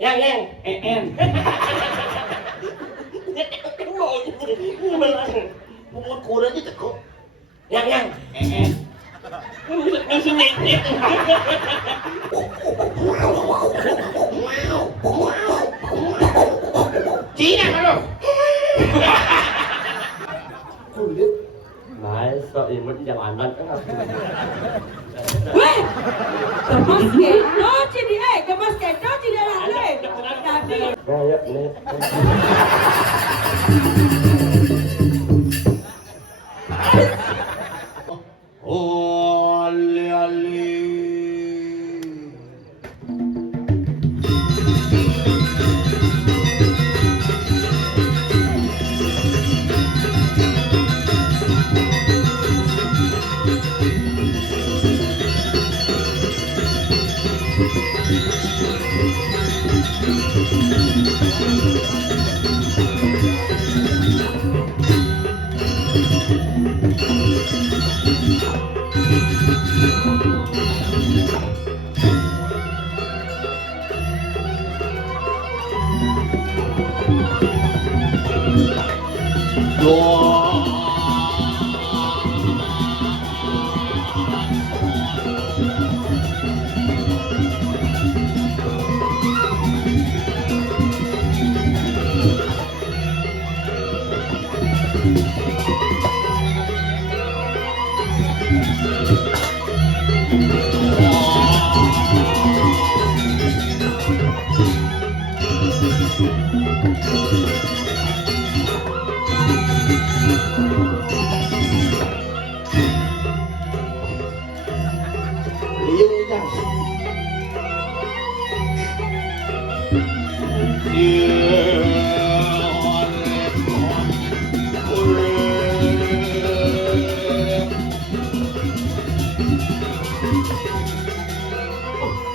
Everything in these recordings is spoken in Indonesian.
Yang en pungut kurang aja teko. Yang en masih nyet. Cina kalau. Kulit. Nah, so imut jangan anak kan. Weh, gemas kendo cini gemas kendo cini lale. Tapi Kayak net. oh ali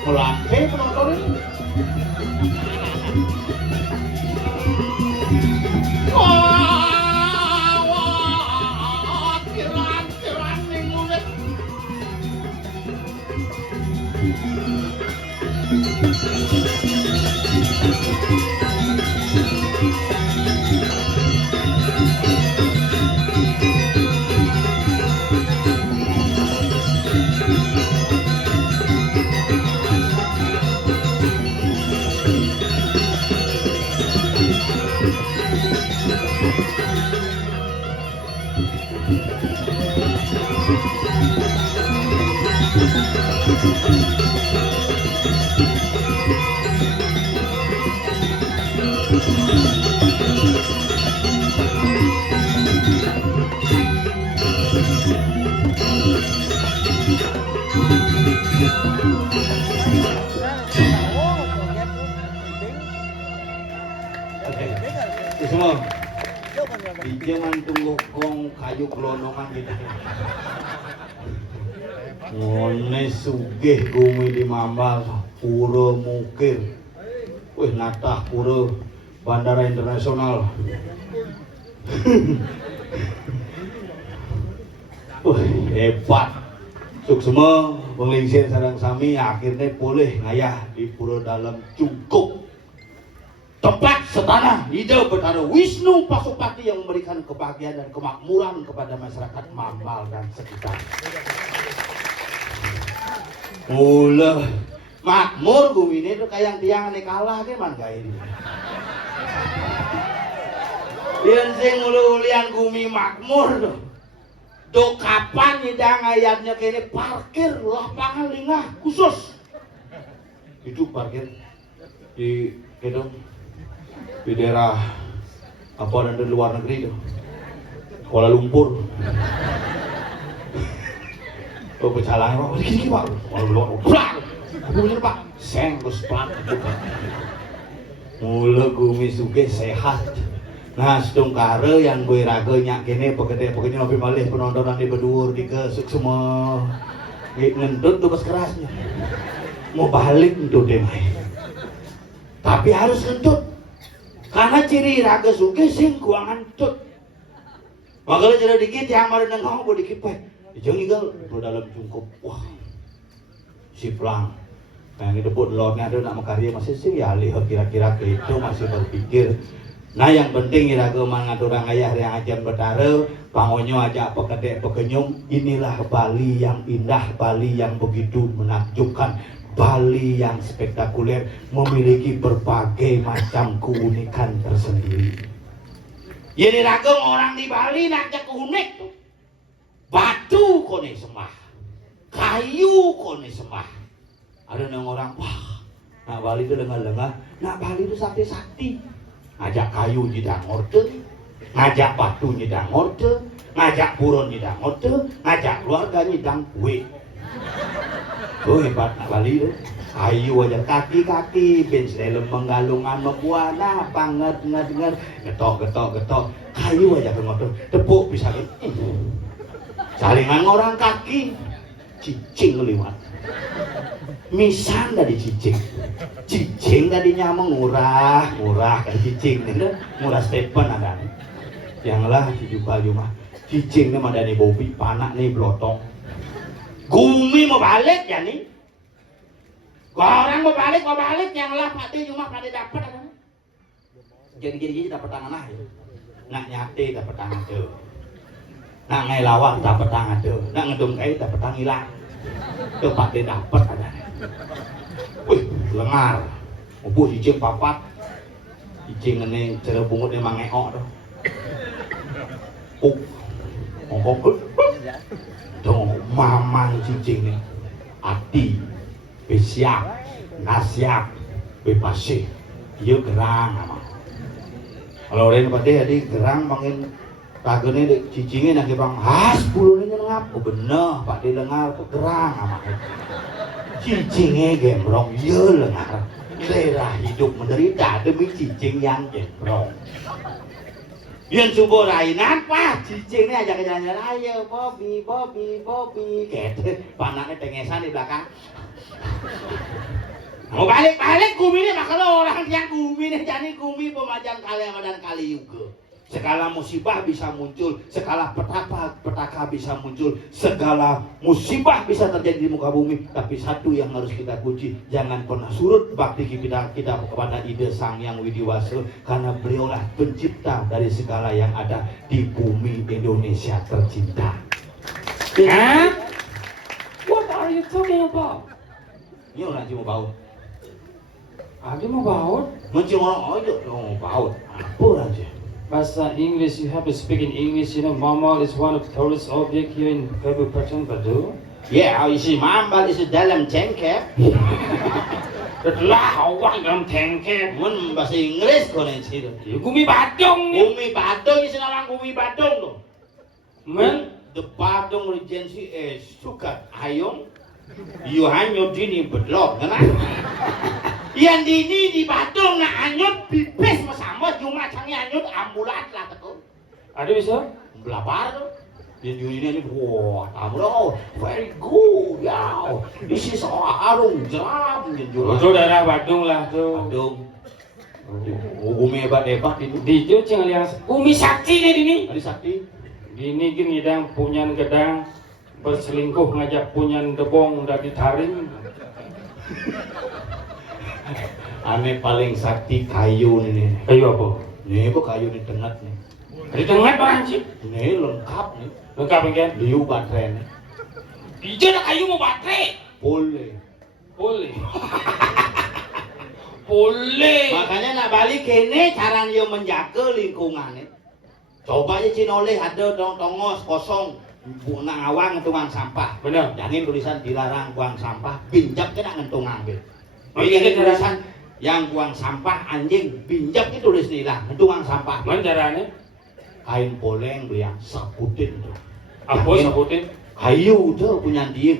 melatih penonton ini. Wah, kiran nih mulut. Semua di zaman tunggu kong kayu kelonongan gitu. Ngone sugih gumi di mambal pura mukir. Wih natah pura bandara internasional. Hebat. Suksema penglingsir sareng sami akhirnya boleh ngayah di pura dalam cukup. Tempat setanah ide Betara Wisnu Pasupati yang memberikan kebahagiaan dan kemakmuran kepada masyarakat Mambal dan sekitar. Mula makmur bumi ini tuh kayak tiang ane kalah ke man kayak ini. Yang sing ulian bumi makmur tuh. Do kapan nyidang ayatnya kini parkir lapangan lingah khusus. Itu parkir di kedong di daerah apa dan di luar negeri tuh Kuala Lumpur. Oh berjalan pak, gini pak, Kuala Lumpur, bener pak, senggus plat, mula gumi suge sehat. Nah sedung kare yang gue raganya kini pokoknya lebih malih penontonan di berdur di kesuk semua ngentut tuh kerasnya mau balik untuk demai tapi harus ngentut. Karena ciri raga suge sing kuangan tut. Makanya jadi dikit yang mari nengok dikit pe. Jangan tinggal dalam cukup. Wah. Si pelang. Nah ini debut lornya ada nak makarya masih sih ya lihat kira-kira ke itu masih berpikir. Nah yang penting iraga mangat orang ayah yang ajan betara, pangonyo ajak pekedek pekenyum, inilah Bali yang indah, Bali yang begitu menakjubkan, Bali yang spektakuler, memiliki berbagai macam keunikan tersendiri. Jadi ragam orang di Bali nak unik tuh. Batu kone semah, kayu kone semah. Ada yang orang, wah, nak Bali itu lengah-lengah, nak Bali itu sakti-sakti. Ngajak kayu nyidang orde, ngajak batu nyidang orde, ngajak buron nyidang orde, ngajak keluarga nyidang kue. Oh hebat nak Bali itu. Kayu aja kaki-kaki, bensin dalam menggalungan mebuana, panget getok. Kayu aja ke motor, tepuk bisa kan. Salingan orang kaki, cicing lewat. Misan dari cicing tadinya murah kan cicing itu murah Stephen ada nih yang lah dijual mah cicing nih ada nih bobi panak nih blotong gumi mau balik ya nih orang mau balik yang lah pati cuma pati dapat ada jadi dapat tangan lah ya nak nyate dapat tangan tuh nak ngelawak dapat tangan tuh nak ngedung kayu dapat tangan hilang tuh pati dapat ada nih. Wih, lengar. Opo cicing papat. Cicing ini cara bungutnya mangeok tuh. Ngomong dong mamang cicing ini. Ati, besiap, nasiap, bebasih. Iya gerang ama. Kalau orang pada jadi gerang mangin tagene cicingnya nak bang has bulunya ngap. Oh bener, Pak de lengar tuh gerang ama. Cicingnya gembrong, iya lengar. Rela hidup menderita demi cicing yang gembrong. Yang subur lain apa? Cicingnya ajak jalan-jalan, ayo Bobby. Gitu, panaknya tengesan di belakang. Mau balik gumi ini makanya orang yang gumi ini jadi gumi pemajang kali dan kali juga. Segala musibah bisa muncul, segala petaka bisa muncul, segala musibah bisa terjadi di muka bumi. Tapi satu yang harus kita kunci, jangan pernah surut bakti kita kepada ide Sang Yang Widiwasa, karena beliaulah pencipta dari segala yang ada di bumi Indonesia tercinta. Huh? What are you talking about? Ini orang cuma baut. Ada mau baut? Mencium orang aja, mau baut. Apa aja? Bahasa English, you have to speak in English. You know, Mambal is one of the tourist object here in Kabupaten Badung. Yeah, you see, Mambal is dalam cengkeh. Lah, awak dalam tengke. Mun bahasa Inggris kau nanti itu. Gumi Badung ni. Gumi Badung ini orang Gumi Badung tu. Men, The Badung Regency sukat hayong. You hanyut dini bedlok, kan? Yang dini di Badung nak hanyut pipis bersama cuma canggih hanyut ambulan lah tu. ada bisa? Belapar tu. Yang dini ni wah, tamu very good, ya. This is arung jeram yang jual. Itu daerah Badung lah tu. Badung. Gumi hebat itu. Di tu cing liang Umi Sakti ni dini. Ada sakti. Dini gini dang punyan gedang berselingkuh ngajak punyan debong dah ditaring. Ane paling sakti kayu ni. Kayu apa? Ni apa kayu di tengah ni. Di tengah bang sih. Ni lengkap ni. Lengkap kan? Liu baterai ni. Ija nak kayu mau baterai. Boleh. Boleh. Makanya nak balik kene cara dia menjaga lingkungan ni. Coba aja Cinoleh ada tongos kosong. Nak ngawang ngentungan sampah. Benar. Jangan tulisan dilarang buang sampah. Pinjak kena ngentung ambil. Oh, Ini iya, tulisan yang buang sampah anjing pinjak itu tulis nilah ngentungan sampah. Mana caranya? Kain poleng beliang saputin tu. Apa saputin? Kayu tu punya dia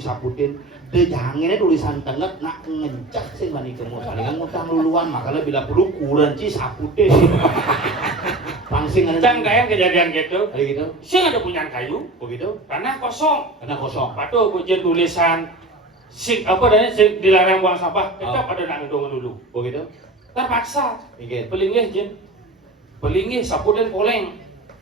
saputin. Dia jangan tulisan tengah nak ngencak sih bani kamu saling ngutang luluan makanya bila perlu kuranci saputin. Pangsing ada. Cang kayak kejadian gitu. Kayak gitu. Sih ada punya kayu. Begitu. Tanah kosong. Karena kosong. Patuh pujian tulisan sing apa dan sing dilarang buang sampah. Tetap ada nak ngedongan dulu. Begitu. Terpaksa. Ingin. Pelingih jen. Pelingih saputin poleng.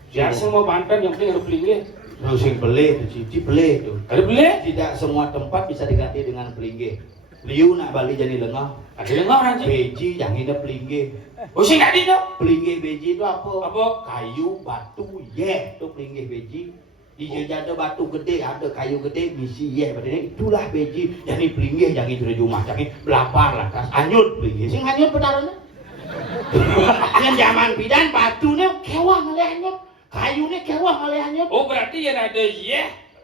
Jangan semua Banten yang penting ada pelingih. Terus yang beleh, cuci beleh tu. Ada beleh? Tidak semua tempat bisa diganti dengan pelinggih. Liu nak balik jadi lengah. Ada dengar nanti. Beji yang hidup pelinggi. Oh, sing tadi tuh. Pelinggi beji itu apa? Apa? Kayu, batu, itu pelinggi beji. Di ada batu gede, ada kayu gede, misi berarti itulah beji. Jadi pelinggi yang itu di rumah, jadi belapar lah, kas anyut pelinggi. Sing anyut petarunnya. Yang zaman bidan batunya kewah ngalih anyut, kayunya kewah ngalih anyut. Oh, berarti yang ada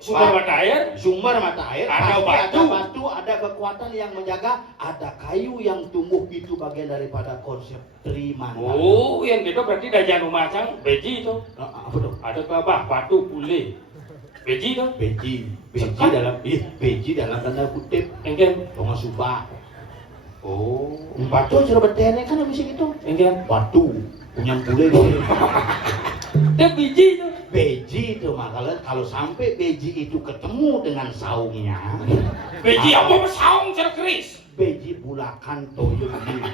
sumber mata air. Sumber mata air, Ada pasti batu. ada batu, ada kekuatan yang menjaga, ada kayu yang tumbuh, itu bagian daripada konsep Trimandala. Oh, yang gitu berarti dajan rumah cang beji itu. Apa tuh? Ada kelapa, batu, pule. Beji itu. Beji dalam tanda kutip, Engken. tonga subak. Oh. Batu cara bertene kan bisa gitu. Engken. Batu, punya pule gitu. Itu biji itu. Beji itu makanya kalau sampai beji itu ketemu dengan saungnya, Beji apa saung cara keris? beji bulakan toyo ini.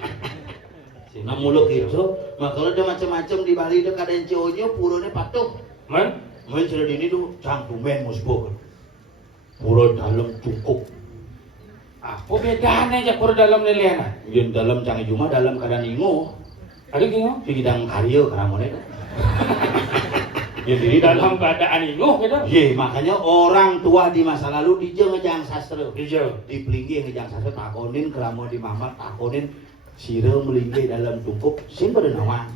Nah mulut itu, makanya ada macam-macam di Bali itu kadang cionyo purone patuh. Men? Men sudah ini tuh cangkumen musbuk. Puro dalam cukup. Apa bedanya aja kur dalam leliana? Yang dalam canggih cuma dalam keadaan ingo. Ada gini? Di bidang karyo karamone. Ya diri Dalam keadaan inguh gitu. Ye, makanya orang tua di masa lalu di ngejang sastra. Hijau. Di pelinggi ngejang sastra takonin keramo di mamat takonin sira melinggi dalam tungkup sing berenawang.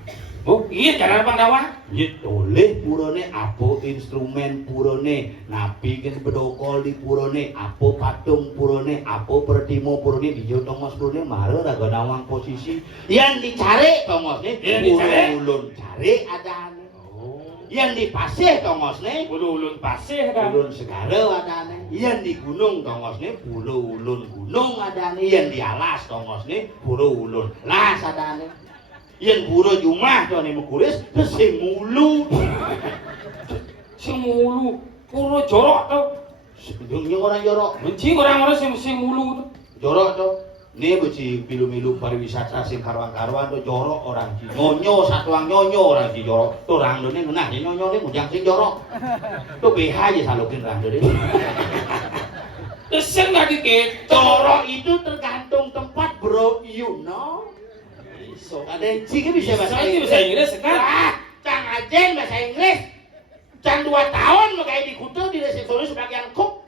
Oh, iya cara apa dawa? Ye oleh purone apa instrumen purone napi kan bedokol di purone apa patung purone apa pertimo purone di tongos purone mare raga nawang posisi yang dicari tongosne Yang dicari? ulun cari adane. Yang di pasir tongosne Ulun pasir kan. ulun segara adane. Yang di gunung tongosne bulu ulun gunung adane. Yang di alas tongosne bulu ulun las adane. Yang buru jumah tuh nih mukuris terus sing mulu. Sing mulu. Puro jorok tuh. Sebelumnya orang jorok. Benci orang-orang sing mulu tuh. Jorok tuh. Nih beci pilu-milu pariwisata sing karwan-karwan tuh jorok orang ci. Nyonyo satuang nyonyo orang ci jorok. Tuh orang dene ngenah nyonyo nih mujang sing jorok. Tuh BH aja salukin orang dene. Terus sing nggak dikit. Jorok itu tergantung tempat bro, you know. Ada yang cik bisa bahasa Inggris. Bahasa Inggris sekarang. Ah, Cang Ajen bahasa Inggris. Cang 2 tahun makanya di kutu di resepsionis bagian cook.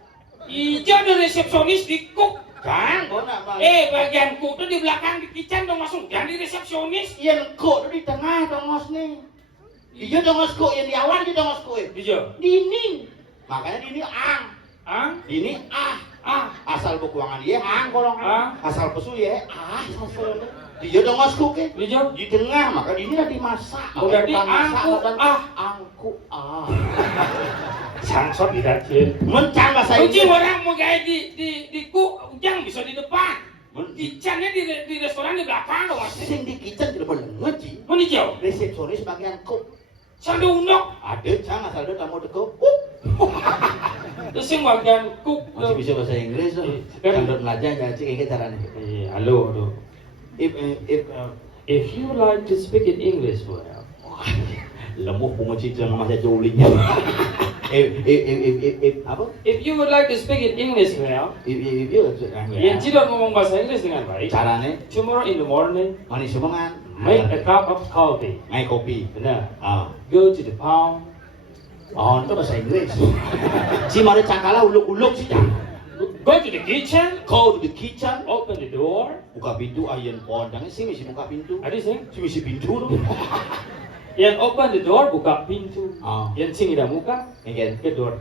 Ijo ada resepsionis di cook. Cang, kau nak bang? Bagian cook tuh di belakang di kitchen dong langsung. Jangan di resepsionis. Yang cook di tengah tongos nih. Ijo tongos cook yang di awal di tongos cook. Ijo. Dini. Makanya dini ang. Ah? Dini asal bekuangan ye ang kolong asal pesu ye asal dia dongos cook ke Ijo. di tengah maka dini lah dimasak. Oh, berarti masak, angku, angku Sangsot di dacil. mencang bahasa Kunci Inggris. orang mau gaya di cook, ujang bisa di depan. Kitchennya di restoran di belakang dong mas. Sing di kitchen tidak boleh ngeci. Mana jauh? Resepsionis bagian cook. Sang diundang. Ada cang asal dia tamu dekok. Terus yang bagian cook. Masih bisa bahasa Inggris tuh. Sekarang- Yang belajar jadi kayak caranya. Halo. If you like to speak in English, well. lemuk bunga cicang sama saya jaulinya. Apa? If you would like to speak in English, well. If Yang tidak ngomong bahasa Inggris dengan baik. caranya Tomorrow in the morning, manis semangat. make a cup of coffee. Ngai kopi. Benar. Ah. Go to the pound. Oh, itu bahasa Inggris. Si mari cakala uluk-uluk sih cang. Go to the kitchen. Go to the kitchen. Open the door. Buka pintu ayen pondang sih mesti buka pintu. Ada sih. Si mesti pintu tuh. Yang open the door buka pintu. Ah. Yang sing tidak muka Ingin gedor.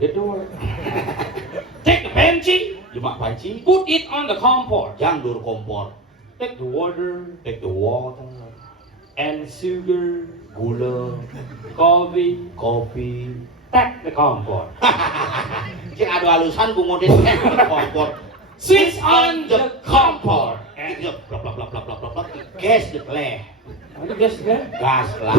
Take the panci. cuma panci. Put it on the kompor. Jangan dur kompor. Take the water Take the water. and sugar, Gula. coffee. Kopi. Take the kompor. Cik ada halusan bungotin kompor. Switch on the kompor. Blak blak blak blak blak blak blak. Gas dekleh. Ada gas kan? Gas lah.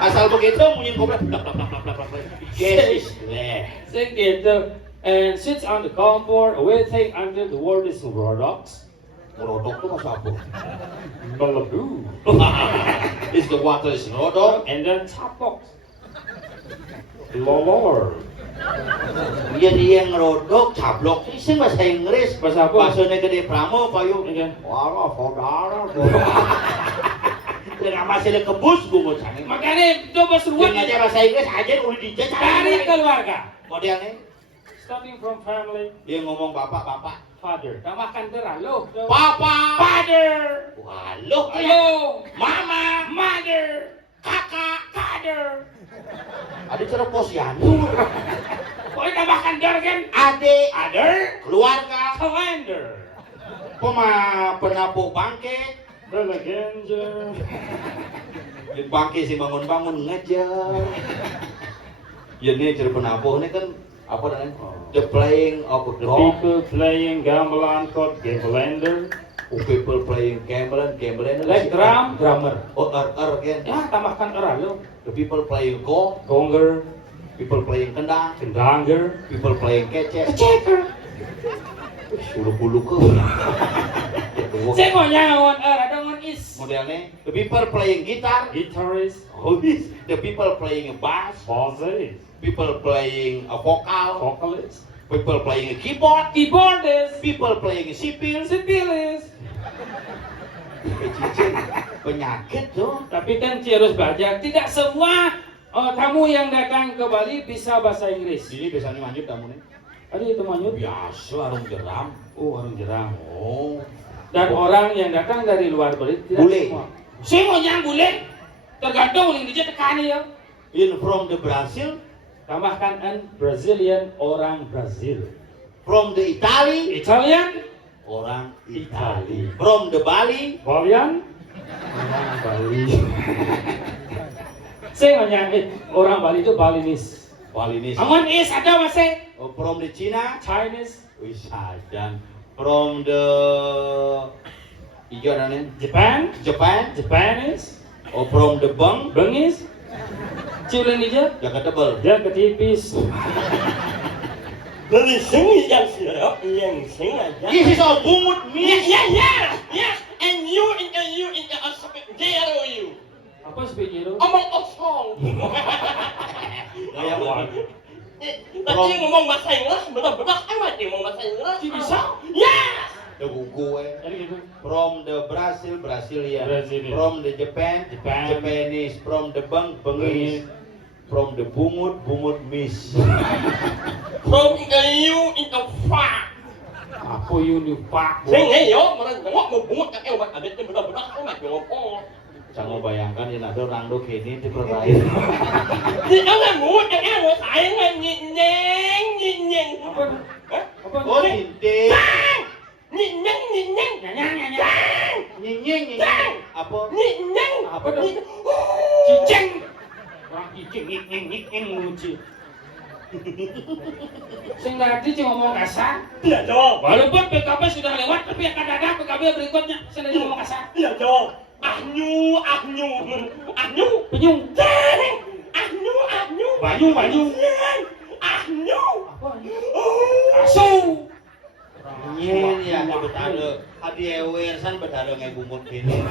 Asal begitu bunyi kompor. Blak blak blak blak blak blak. Gas dekleh. Sing gitu. And switch on the kompor. Waiting until the water is rodok. Rodok tuh masa apa? Melebu. Is the water is rodok? And then tapok. Lolor. Dia ngerodok, cablok, sih bahasa Inggris. Bahasa apa? Bahasanya gede pramo, payu. Iya. Wah, saudara. Dengan masih kebus gue mau cari. Makanya coba seruan Dengan aja bahasa Inggris aja udah dijajah. dari keluarga. Modelnya, Starting from family, dia ngomong bapak. father. Tambahkan derah, lo. Papa. Father. Halo. Halo. Mama. Mother. Kakak. Father. Ada cara posyandu. Pokoknya tambahkan der kan. Adik. Other. Keluarga. Calendar. Penapuk bangke. Belagenja. Di bangke si bangun-bangun ngejar. Ya ini cara penapuh ini kan apa namanya? The playing of a The god. people playing gamelan called gamelender. People playing gamelan. Like drum, drummer. Oh, kan. Ya, tambahkan era lo. The people playing gong. Gonger, People playing kendang. kendanger, People playing kecek. checker. Bulu ke. Saya mau nyawan era dengan is. Modelnya. The people playing gitar. Guitarist, Oh, the people playing bass. bassist, People playing a vocal. vocalist, People playing a keyboard. keyboardist, People playing a sipil. civilist. Cicing. Penyakit tuh. Tapi kan Ci harus belajar. Tidak semua tamu yang datang ke Bali bisa bahasa Inggris. Ini biasanya manjut kamu nih. Ada itu manyut. Biasa arung jeram. Oh, orang jerang. Oh. Dan orang yang datang dari luar Bali tidak Bule. semua. Saya mau yang bule. Tergantung yang dia tekan ya. In from the Brazil, Tambahkan an Brazilian, orang Brazil. from the Italy, Italian, orang Itali. From the Bali, Balian, orang Bali. Saya nggak nyangka orang Bali itu Balinese. Balinese. Aman is ada masih Oh, from the China, Chinese, Wisadan. From the Ijo namanya Japan, Japan, Japanese, oh from the Bang, Bengis, Ciulan aja, Jakarta tebal. dia ketipis. Dari sini yang siap, yang sing aja. This is a bungut Yes, miss. yes. And you there you. Apa speaking itu? Omong kosong. Kayak apa? Tadi ngomong bahasa Inggris, benar-benar amat dia ngomong bahasa Inggris. Bisa? Yes. The gugu Jadi gitu. From the Brazil, Brazilian. Brazilian. From the Japan, Japan. Japanese. From the Bang, Bangis. From the bungut, bungut miss. From you in the far. Apa you lupa? Saya ngayo, mana ngomong mau bungut kakek obat adet itu benar-benar amat dia ngomong. Jangan bayangkan ini ada orang do kini di perlain. Di ana bungut kakek mau saya nyeng. Apa? Apa? Oh, tinting. Nyeng. Nyanyang. Nyinying. Apa? Nyeng. Apa dong? Cicing. Orang cicing ngik nguci. Sing tadi cuma ngomong kasar. Iya dong. Walaupun PKB sudah lewat, tapi akan ada PKB berikutnya. Saya tadi ngomong kasar. Iya dong. Ahnu. Penyung. Jeng. Ahnu. Banyu. Jeng. Ahnu. Apa? Asu. Nyin ya, ada betada. Adi ewersan betada ngai bungut kini.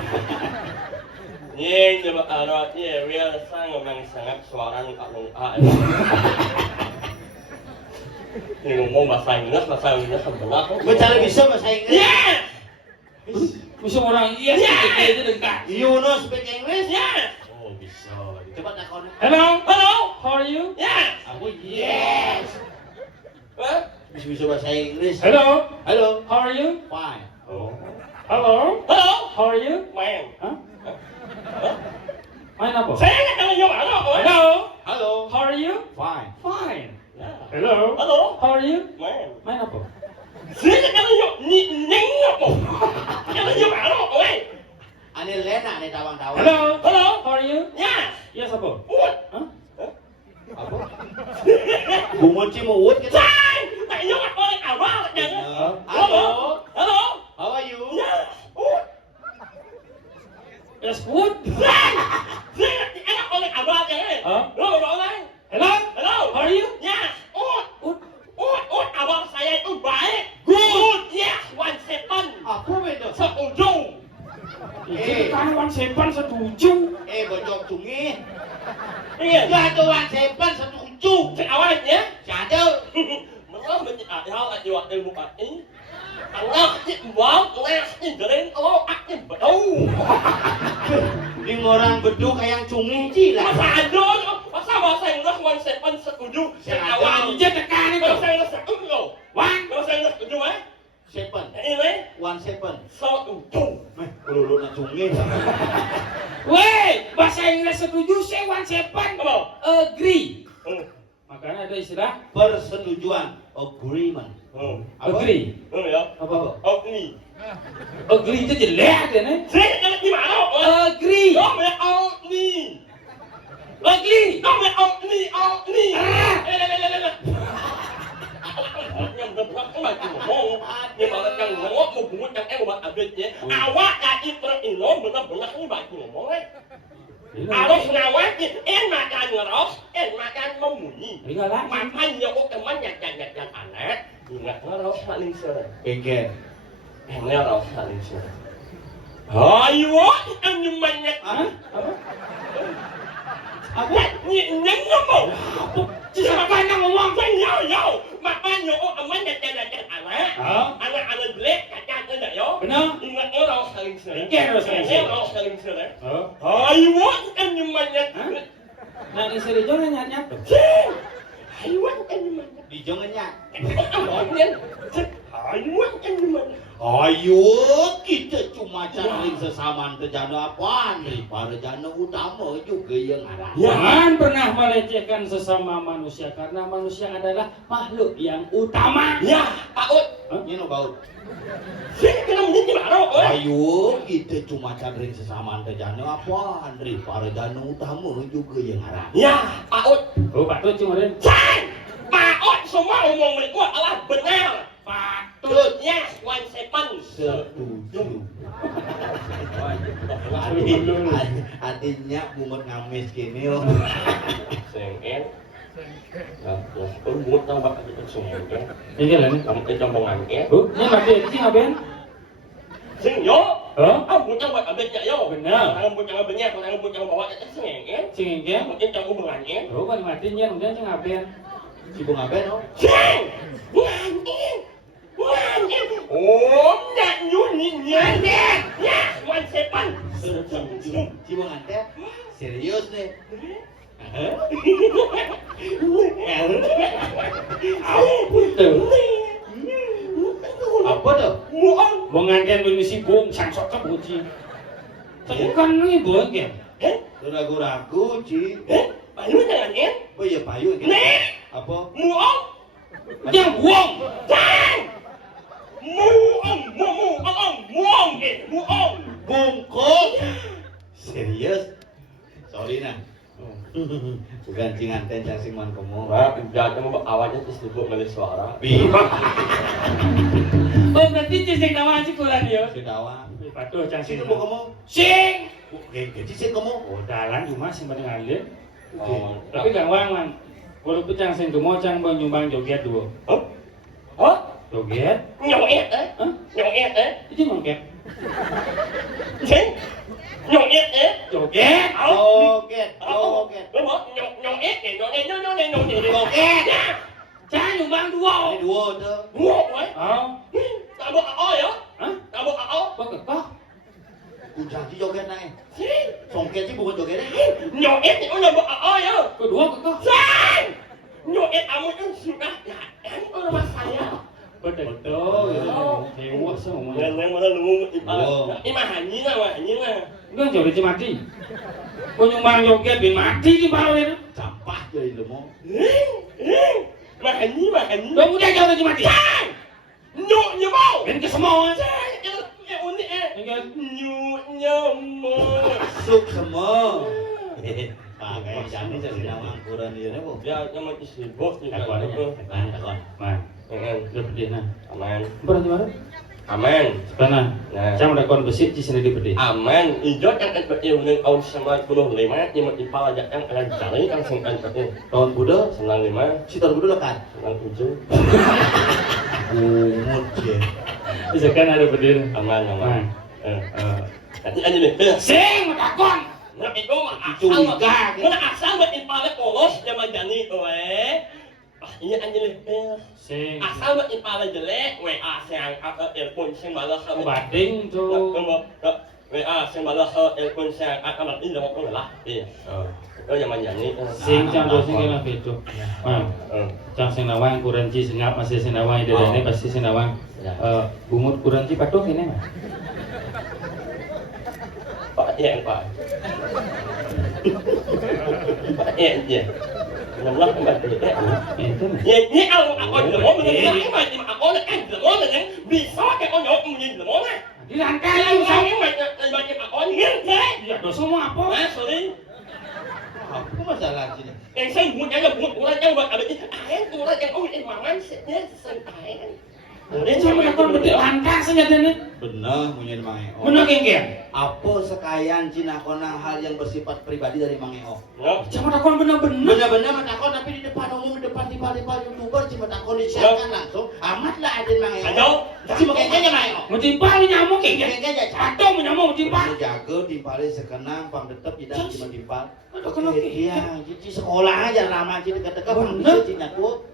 Nyeng coba alatnya real sang memang sangat suara A. Ini ngomong bahasa Inggris sebelah. Bicara bisa bahasa Inggris? Yes. Bisa orang iya sih itu dekat. You know speak English? Yes. Oh bisa. Coba takon. Hello. Hello. How are you? Yes. Aku yes. Huh? Bisa bahasa Inggris. Hello. Halo. How are you? Fine. Oh. Hello. Hello. How are you? Main. Hah? Main apa? Saya nggak tahu jawab apa. Hello. Halo. How are you? Fine. Fine. Ya. Hello. Halo. How are you? Main. Main apa? Saya nggak tahu jawab. Nyeng apa? Nggak jawab apa? Weh. Ane Lena, ane tawang-tawang. Hello. Hello. How are you? Yes. Yes apa? What? Hah? Apa? Bungut cimuut kita. Sai. Tak jawab orang awal jangan. Halo. Halo. How are you? Yes. What? Yes food. Saya enak oleh abang jangan. Hah? Lo bawa orang. Hello. Hello. How are you? Yes. Ut. Good. Abang saya itu baik. Good. Yes. 1 second. Apa beda? Seujung. Itu kan wan sepan setuju. Bojong sungi. Iya. Ya tuan sepan satu cu. Cek awak ya. Ada. Mana mesti ada lagi waktu buka ini. Anak cik bang, anak cik keren, oh aku betul. Di orang beduk kayak cumi cila. Masa ada, masa bahasa Inggris one seven setuju. Cek awak. Dia tekan itu. Bahasa Inggris setuju. Wan. Bahasa Inggris setuju eh? Seven. Ini One seven. setuju. Lulu na cumi. Weh, bahasa Inggris setuju, say one seven. Apa? Agree. Makanya ada istilah Persetujuan. Agreement. agree. Ya. Apa? Ogni. Agree itu jelek deh, nih. Saya jangan di mana? Agree. Kau mau ogni. Agree. Kau mau ogni. Awak lagi berilmu benar-benar ini bagi ngomong harus ngawati makan ngeros makan membunyi makanya kok teman yang anak ingat ngeros saling serang Kengke. ngeros saling serang ayo anu banyak apa nyeng ngomong siapa yang ngomong yo makanya kok teman yang anak jelek kacang enggak yo Benar. ingat ngeros saling serang Ngeros saling serang Oh. ayo anu banyak Nah, di sini jangan nyat-nyat tuh. Haywan kan di mana? Di jangannya. Haywan kan di mana? Ayo kita cuma cari sesama terjana apa nih para jana utama juga yang ada. Jangan pernah melecehkan sesama manusia karena manusia adalah makhluk yang utama. Ya, Pak Ut. Ini no baut. Saya kena menjadi baru. Ayo kita cuma cari sesama terjana apa nih para jana utama juga yang ada. Ya, Pak Ut. Oh, Pak Tut cuma den. Pak Ut semua omong mereka adalah benar. Pak Tut, ya, one seven. Setuju. Artinya bumet ngamis gini loh. Sengken. Ya, buat tahu bakal kita sengken. Ini lah nih. Kamu kita mengangkat. Oh, ini mati ini ngapain? Sing yo. Oh, Kamu coba ambil yo. Benar. Kamu punya banyak, kamu punya bawa sengken. singengke. Mungkin kamu mengangkat. Oh, kan matinya kemudian sing ngapain? Si bunga ben oh. Sing! Ngangkat! Oh, nak nyunyi ngangkat! Ya, one seven. Si bunga teh serius nih. Apa tuh? Muon. Menganten misi bung sangsok kebuci. Tapi kan ini buang kan? Ragu-ragu Ci. Payu jangan ya? Oh iya payu gitu. Nih, Apa? muon. Yang buang. Jang! Muon, muon. Bungkuk. Serius? Sorry nah. Bukan cinganten cang siman kamu. Wah, penjaga mau awalnya terus disebut melalui suara. Oh, berarti sing kawan sih kurang dia. Sedawa. Patuh cang sing. Situ mau kamu? Sing. Oke, jadi sih kamu. Oh, dalan cuma sing penting ngalir. Oh, Tapi gak wang man. Walaupun cang sing gemuk cang bang nyumbang joget dua. Hah? Joget? Nyoet Hah? Nyoet Itu ngongket. Sing? Nyoet Joget? Oke, oke. Đúng không? Nyoet Oke. Cang nyumbang dua. Ini dua tuh. Ngột ấy. Oh. Tak buat apa ya? Hah? Tak buat apa? Kok kekeh? Kunci joget naik. Sing. Songket sih bukan joget. Nyoet ni orang buat apa ya? Kedua kekeh. Sing. Nyoet kamu kan sudah datang ke rumah saya. Betul. Hewa semua. Yang mana lu imah hanyi lah, hanyi lah. Enggak jauh di mati. Kau nyumbang joget bin mati di bawah itu. Sampah jadi lemo. Mah hanyi. Kau udah jauh di mati. Nyok nyemau. Kan ke semua. Yang unik Tinggal Nyok nyemau. Masuk semua. Pakai jani jadi nama angkuran dia nih bu. Ya, nama disebut juga. Takon. Man, Aman. udah pedih nah. Aman. Berapa di mana? Aman. Sekarang. Nah. Cang udah kon besit di sini di pedih. Aman. Ijo kan berilmu tahun 95 yang ipal aja yang kalian cari kan singkat katanya. Tahun Buddha, 95, si tahun Buddha lekat. 97. Umut ya. Bisa kan ada pedih. Aman. Man. Nanti aja deh. Sing takon. Nah itu mana asal buat impale polos zaman jani iya anjir asal buat impale jelek WA yang earphone yang malah Bading tuh. WA yang malah earphone yang akan ini mau lah iya itu zaman jani Sing cang do sing kena bedo. Cang sing nawang kuranci sengap masih sing nawang ini pasti sing nawang. Bungut kuranci patuh ini mah. Pak iya Pak. Pak iya. Nampak kan itu. Ya ini aku mau menang aku kan mau menang bisa kayak aku mau menang mana? Di lantai yang Saya macam aku ngerti. Ya do semua apa? Sorry. Apa masalah sini? Yang saya buat orang yang buat apa ini? Ayah orang yang ini mangan sentai. Cuma takon bede lantai saja ini. Bener punya Mang Eo. Bener kengkeng. Apa sekalian Cina konang hal yang bersifat pribadi dari Mang Eo? Cuma takon bener-bener. Bener-bener mah takon tapi di depan umum, di depan tiba-tiba YouTuber cuma takon disiarkan langsung. Amat lah ada Mang Eo. Ayo. Cuma kayaknya Mang Eo. Mau timpal nyamuk kengkeng. Kayaknya Atau nyamuk timpal. jaga timpalnya sekenang pang tetep tidak cuma timpal. Aduh kenapa? Iya, di sekolah aja lama sih dekat-dekat pang Bener. bisa Cina tuh.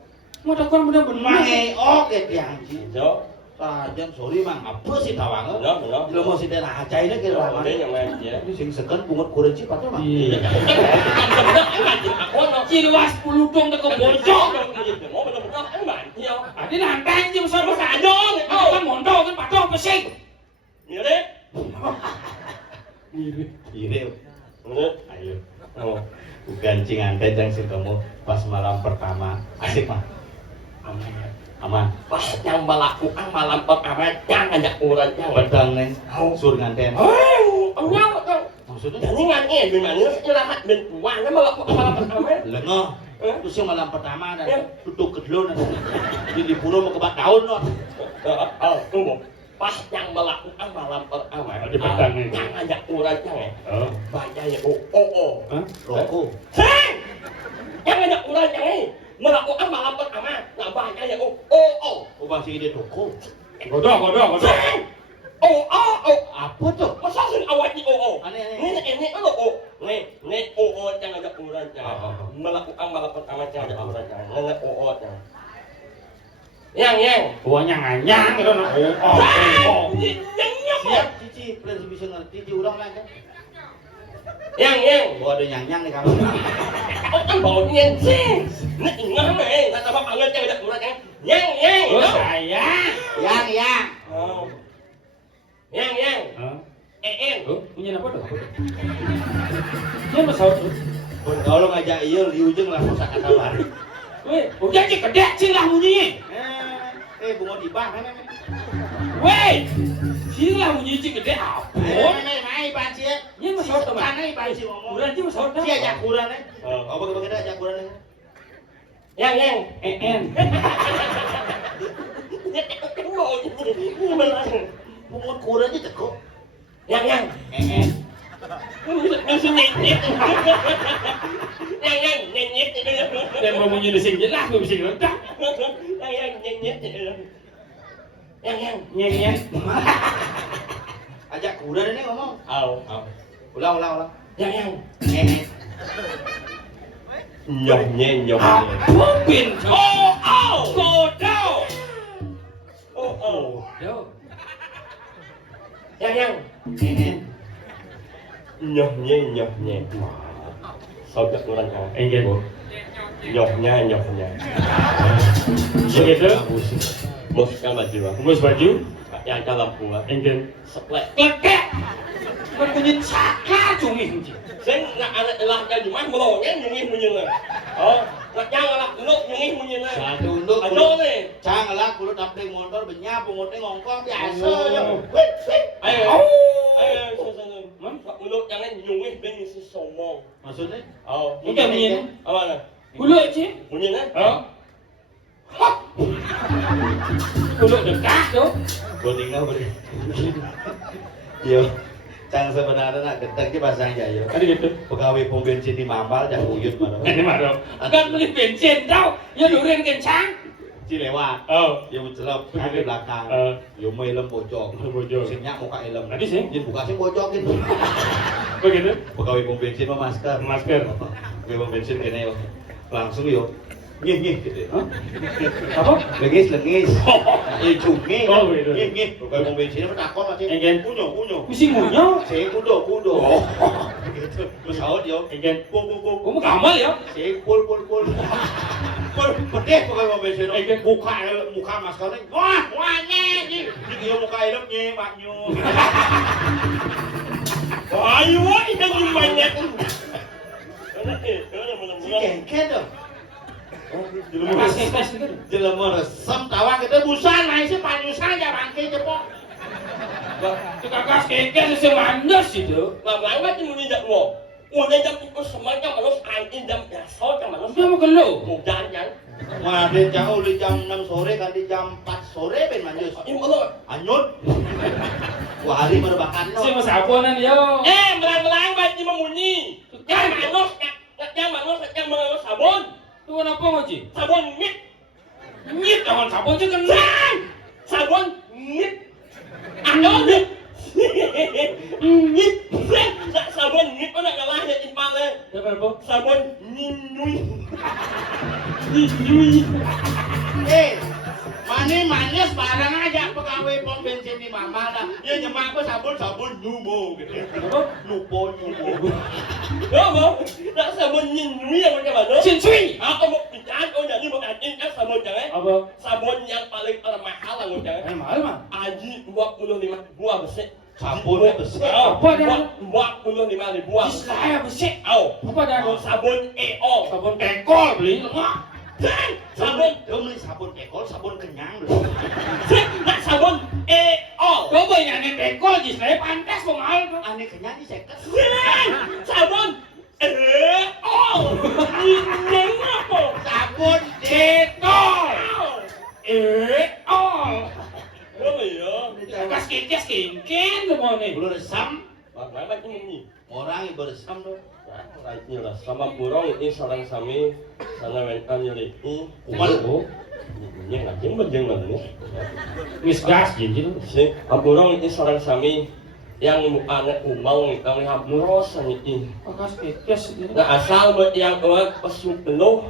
Mau takon bener-bener. Mang Eo kayak dianji. Itu. Sajan sorry Mang, apa sih tawangan? Benar. Lo mau si tena ajaina kira lama. Yang main dia. Ini sing seken bungut kurenci patuh Mang. Iya. Aku nak Ciluas pulutong teko bocok. mau benar-benar emang dia. Adi lantai sih besar besar. Kanyong. Kan mondok kan patuh pesing. Ni deh. Iya. Benar. Ayo. Oh. Bukan cinganten yang sing kamu pas malam pertama. Asik mah. Aman. Pas yang melakukan malam pertama jangan ada orang yang Pedang neng. Sur nganten. enggak tuh. Maksudnya? Jadi ngannya gimana istirahat dan puan kan melakukan malam pertama. Lengoh. Terus yang malam pertama ada duduk kedua nanti. Di pura mau kebat daun loh. Tunggu. Pas yang melakukan malam pertama Ada pedang nih. jangan ada orang yang Oh. banyaknya oh. Rokok. Jangan ada orang yang melakukan malam pertama nggak banyaknya oh. Ubah sih dia toko. Godok. Apa tuh? Masa sih awak ni Aneh. Ini oh. Nih jangan ada orang yang melakukan malam pertama jangan ada orang yang nggak yang. Yang. Buahnya nganyang itu nak. Yang. Siap Cici, please bisa ngerti diulang lagi. Yang. Oh ada nyang-nyang nih kamu. Kau kan bau yang sih. Nak ingat nggak tahu panggil jangan ada orang yang. Oh saya. Yang. Yang. Oh punya apa tuh? Dia masuk. Kalau ngajak iya di ujung langsung sakit kabar. Weh, udah cik kedek cik lah bunyinya. Bunga dibah, Weh, cik lah bunyi cik kedek apa? Mai panci. Dia masuk teman. Kanai panci ngomong. Kurang cik masuk dah. Dia ajak kurang nih. Apa kita ajak kurang nih? Yang. En. Bunga kurang aja tekuk. Yang. En. Yang. Dan mau bunyi di sini jelas gue bisa ngedak. Yang. Nyeng. Ajak kurang ini ngomong. Ulang. Yang. En. Nyong. Pupin. Godau. Yang. En. Nyong. Saudara orang kan. Enggak. Nyoknya. Begitu. Bos kan baju. Bungkus baju. Yang dalam bunga. Enggak. Seplek. Lekek. Kan bunyi cakar cumi. Sen nak anak elah jadi mah melongeng nyungih munyeun. Oh, nak jangan lah lu nyungih munyeun. Satu untuk Ayo nih. Cangelah kulo damping motor benyap pengutnya ngongkong biasa ya. Ayo. Lu jangan nyungih ben si sombong. Maksudnya? Oh, Enggak bunyi. apa nah? Kulo cik. Munyeun. Oh. Kulo dekat tuh. Boninga. Yo. Cang sebenarnya nak getek ki pasang jayo. Ada gitu. Pegawai pom bensin di Mambal jangan uyut mana. Ini mah dong. Kan beli bensin tau. Ya durian kencang. Cilewat. Oh. Ya mencelap di belakang. Yo mau elem bojok. Bojok. Sing nyak muka elem. Tadi sih. Jin buka sing bojokin. Begitu? Pegawai pom bensin mah masker. Masker. Pegawai pom bensin kene yo. Langsung yo. Nyih gitu. Hah? Apa? Lengis. Cungi. Oh, gitu. Nyih. Pegawai pom bensin mah takon macam. Enggen. Kunyo. Mesti munyo. Saya kudo. Oh. Gitu. Terus saut yo. Enggen. Pul. Kamu gamal ya? Saya pul. Pul pedih pegawai pom bensin. Muka maskernya. Wah nyih. Dia muka eloknya maknyo. Ayo, yang banyak. Si kengket dong. Tes gitu. Jelema resem tawang kita busan main si panyusan aja bangke cepok. Kakak kekes semandas itu. Lama-lama cuma ninjak lo. Udah jam itu semuanya malas anjing jam besok jam malas. Dia mau kelo. Mudah kan? Wah, dia jauh di jam 6 sore kan di jam 4 sore ben manjus. Ini malu. Anyut. Wah, hari merebakan Si no. mas abonan yo. Melang-melang baca memunyi. Yang manos sabun. Tuh apa ngoci? Sabun mit. Nyit awan sabun sih kan. Sabun mit. Ano? Mit. Sabun mit ko na ngalah ya impale. Apa apa? Sabun ninuy. Manis barang aja pegawai pom bensin di mama dah. Ya nyemak aku sabun nyubo gitu. Apa? Nyubo. Yo mo, nak sabun ninuy yang macam mana? Cincui. Ako mo pintaan ko jadi mo anjing kan sabun jangan. Apa? Sabun yang paling mahal lah mo jangan. Mahal mah. Aji 25 buah besar. Sabunnya besar. Apa dah? 25.000 buah. Saya besek. Au. Apa dah? Sabun EO. Sabun kekol beli. Sabun. Dia beli sabun ekol, sabun kenyang. Nak sabun EO. Kau banyak nih kekol jadi saya pantas kok mahal tuh. Aneh kenyang di seket. Sabun EO. Ini apa? Sabun Kekol. Oh iya. Kas kengken tuh mau nih. Bulu resam. Bagaimana ini? Orang yang beresam tuh. Inilah sama burung ini sarang sami sana wenkan nyeli ini Kumal tuh. ini ngajeng bejeng mana Wis gas jadi tuh. si burung ini sarang sami yang anak umang nih kami hamuros ini Kas kekes ini. nah asal buat yang awak pesu penuh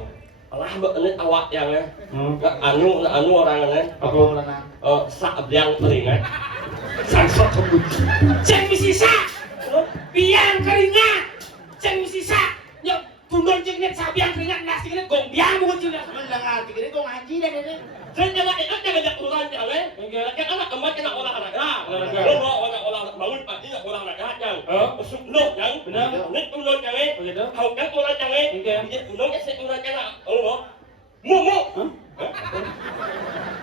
alah buat ini awak yang ya anu orangnya Apa orang? sak biang teringat Sansok kebut. Ceng misisa. Biang keringat. Ceng misisa. Yo tundon ceng net sabiang keringat nasi keringat gong biang bukan ceng. Mendengar dikira kau ngaji dah deh. saya jangan jangan urusan jalan kan anak emak kena olahraga olahraga bangun pagi nak olahraga yang besuk noh yang Benar. ini turun jangan Begitu. kau kan turun jangan Oke. ini turun kan saya turun jangan mu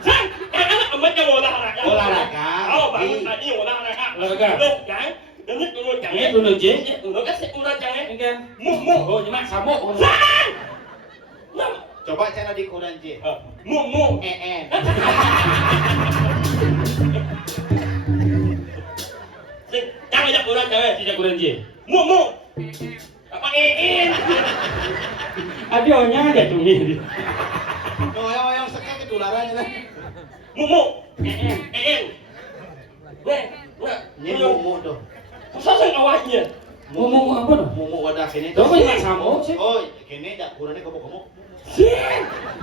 Sang, kan anak emak yang olahraga oh bangun pagi olahraga noh yang ini turun jangan Ini turun je. ini turun kan saya turun jangan Mungkin. mu Oh nyemak samuk. Sang nah Coba cara di Quran je. mu jangan ajak orang jangan Tidak kurang je. mu apa Adionya ada tuh ini. Yang sekek ketularan ya. mu Eh. Ini mumu tuh. masa awaknya Ngomong apa tuh? Mumu wadah kini. Coba nyemak samuk sih. Oh, kini jak Qurannya kamu. sih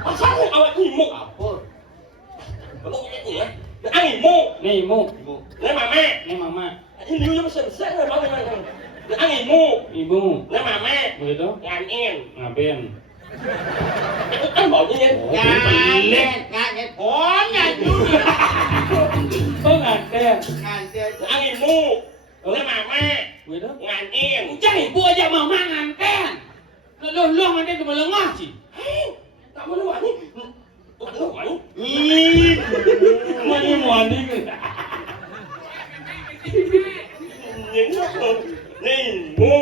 masa awaknya mu Apa? kalau ini ya angin mu Nih mu. Ibu. le mama Nih mama. ini juga besar le mama angin mu Ibu. le mama Begitu. nganin Ngapain? itu kan baunya Nganyen. Oh, nyanyu. Oh ngaten. Nganyen. angin mu le mama Begitu. nganin Ucap ibu aja mama nganten. Lu nganten cuma lengah sih. tak mau wani lu wani Mani mani ke. những nó này mu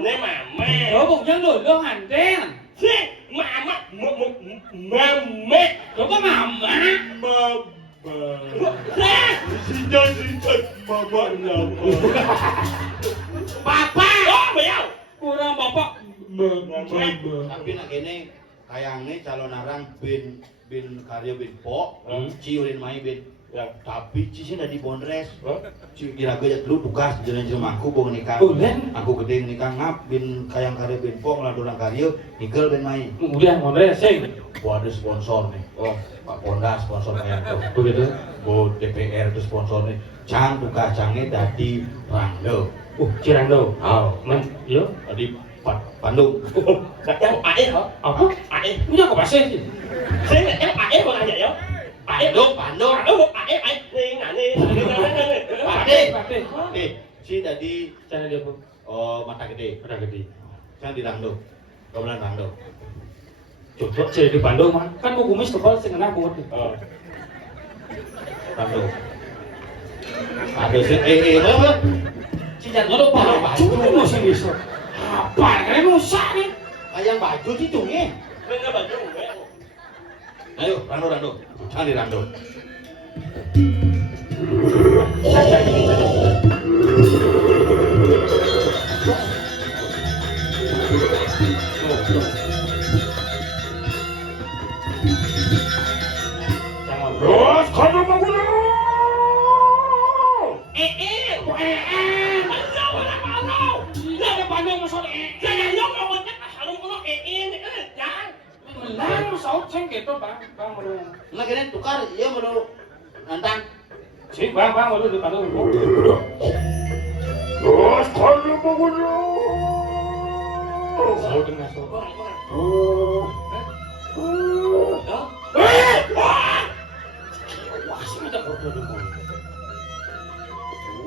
này mà mẹ Đó bụng chân đổi lương hẳn tên. thế mà mẹ Đó có mà má. thế Xin thật mà bạn nào. papa đó mèo Kurang bapak. Tapi nak kene tayangnya calon arang bin karya bin po, ciurin mai bin Yang Tapi cici dari Bondres. oh, Kira gue dulu tugas jalan jelema aku bawa nikah. Ulen. Aku gede nikah ngap bin kayang karya bin pong lah dorang karya nigel bin main. Udah Mondres sing. Gua ada sponsor nih. oh, Pak Ponda sponsor kayak tuh. Begitu. Gua DPR itu sponsor nih. Cang tugas cangnya dadi Rangdo. Cirando. Oh, Men, yo. Tadi Bandung. yang AE hả? Apa? AE. Punya kok pasir sih. Saya yang AE kok nanya ya? Bandung. AE nih nanya Pate. Nih, si tadi Cara dia apa? oh mata gede. Udah gede. Cang di Rangdo. Gamelan Rangdo. Coba cari di Bandung mah. Kan gua kumis tebal sing kena aku ngerti. oh, Rangdo. Ada si apa? Cincang lo pakai baju lu sing bisa. Apa? Kalian rusak nih. Ayang baju sih cungi. Kena baju gue. Ayo, Rangdo. Cang di Rangdo. Jangan. Terus kalau mau gue Bandung masuk Melang saut sing gitu bang melung. Nah kini tukar, iya mau nantang. Si bang melung di Bandung. Terus kalau mau gue Saut dengan saut. Wah, sih ada bodoh di mana?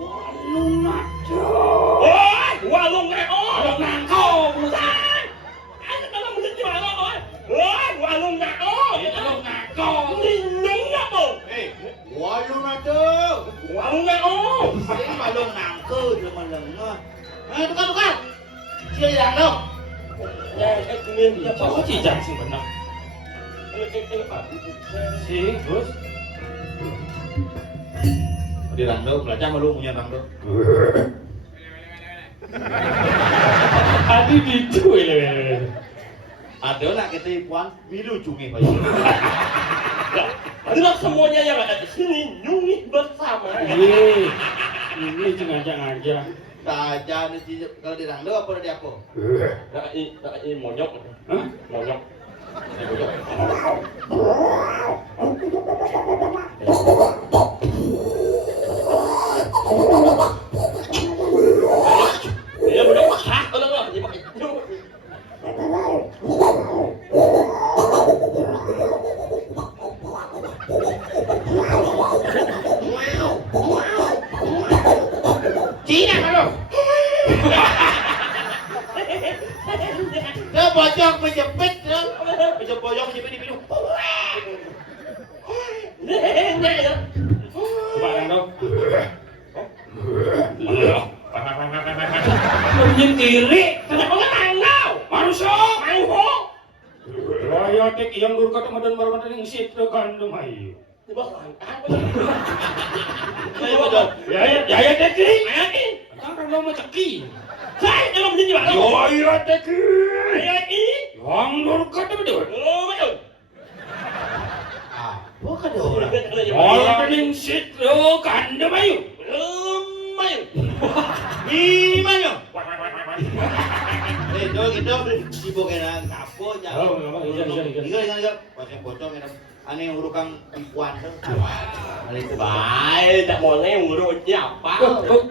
Walung najo. walung nggak Walung nangkau, San, ano ka lang ulit yung ano ko? Walong na ako! walung nangkau. Ninong na mo! Eh, walung na tuh. Walong na ako! Ini balong nangke cuma lengah. Tukar. Sila di Rangdo. Oh, cijang sih benar. Si, terus Di Rangdo, belajar malu punya Rangdo. Adi gitu ya. Ada nak kita puan milu cungi pak. Adalah semuanya yang ada di sini nyungi bersama. Ini ngajak-ngajak. Saja nanti kalau di Rangdo apa di apa? Ini monyok. Hah? Monyok. Di Bojong. Dia monyok. Hah? Ano ba? Cina kalau. Dia bojong menjepit, bojong menjepit di minum. Coba yang dong. Menyin kiri. Kenapa nggak tahu? Manusia. Mau? Raya tek yang lur kata madan marmatan yang situ kandung ayo. Diba langkah? Ayo bojong. Ya tek kiri. Ayan Kan lo macaki. Saya kalau menjadi mana? Ya tek kiri. Ayan ini. Yang lur kata betul. Oh, betul. Ah, bukan ada orang. Orang yang situ kandung ayo. Mayo. Gimana? Itu sibuk kena kapo nya. Oh, iya. Iga. Bocong kena ane urukang tipuan tuh. Itu Baik, tak boleh ngurut siapa?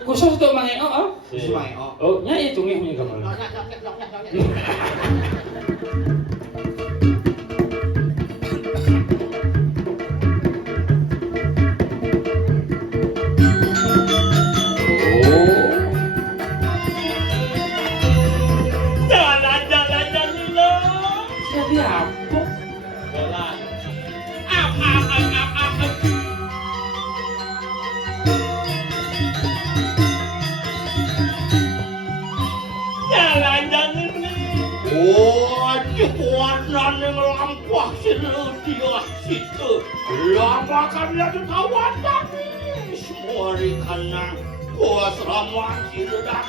Khusus untuk mangeo ah. Semai oh. Oh, nya itu ngih punya kamu. Jalan-jalan dulu. Jadi apa? Jalan. Jalan-jalan dulu. Waduh, warna yang lampah dia situ. Lama kami ada kawasan. Semua karena kuas ramuan siludak.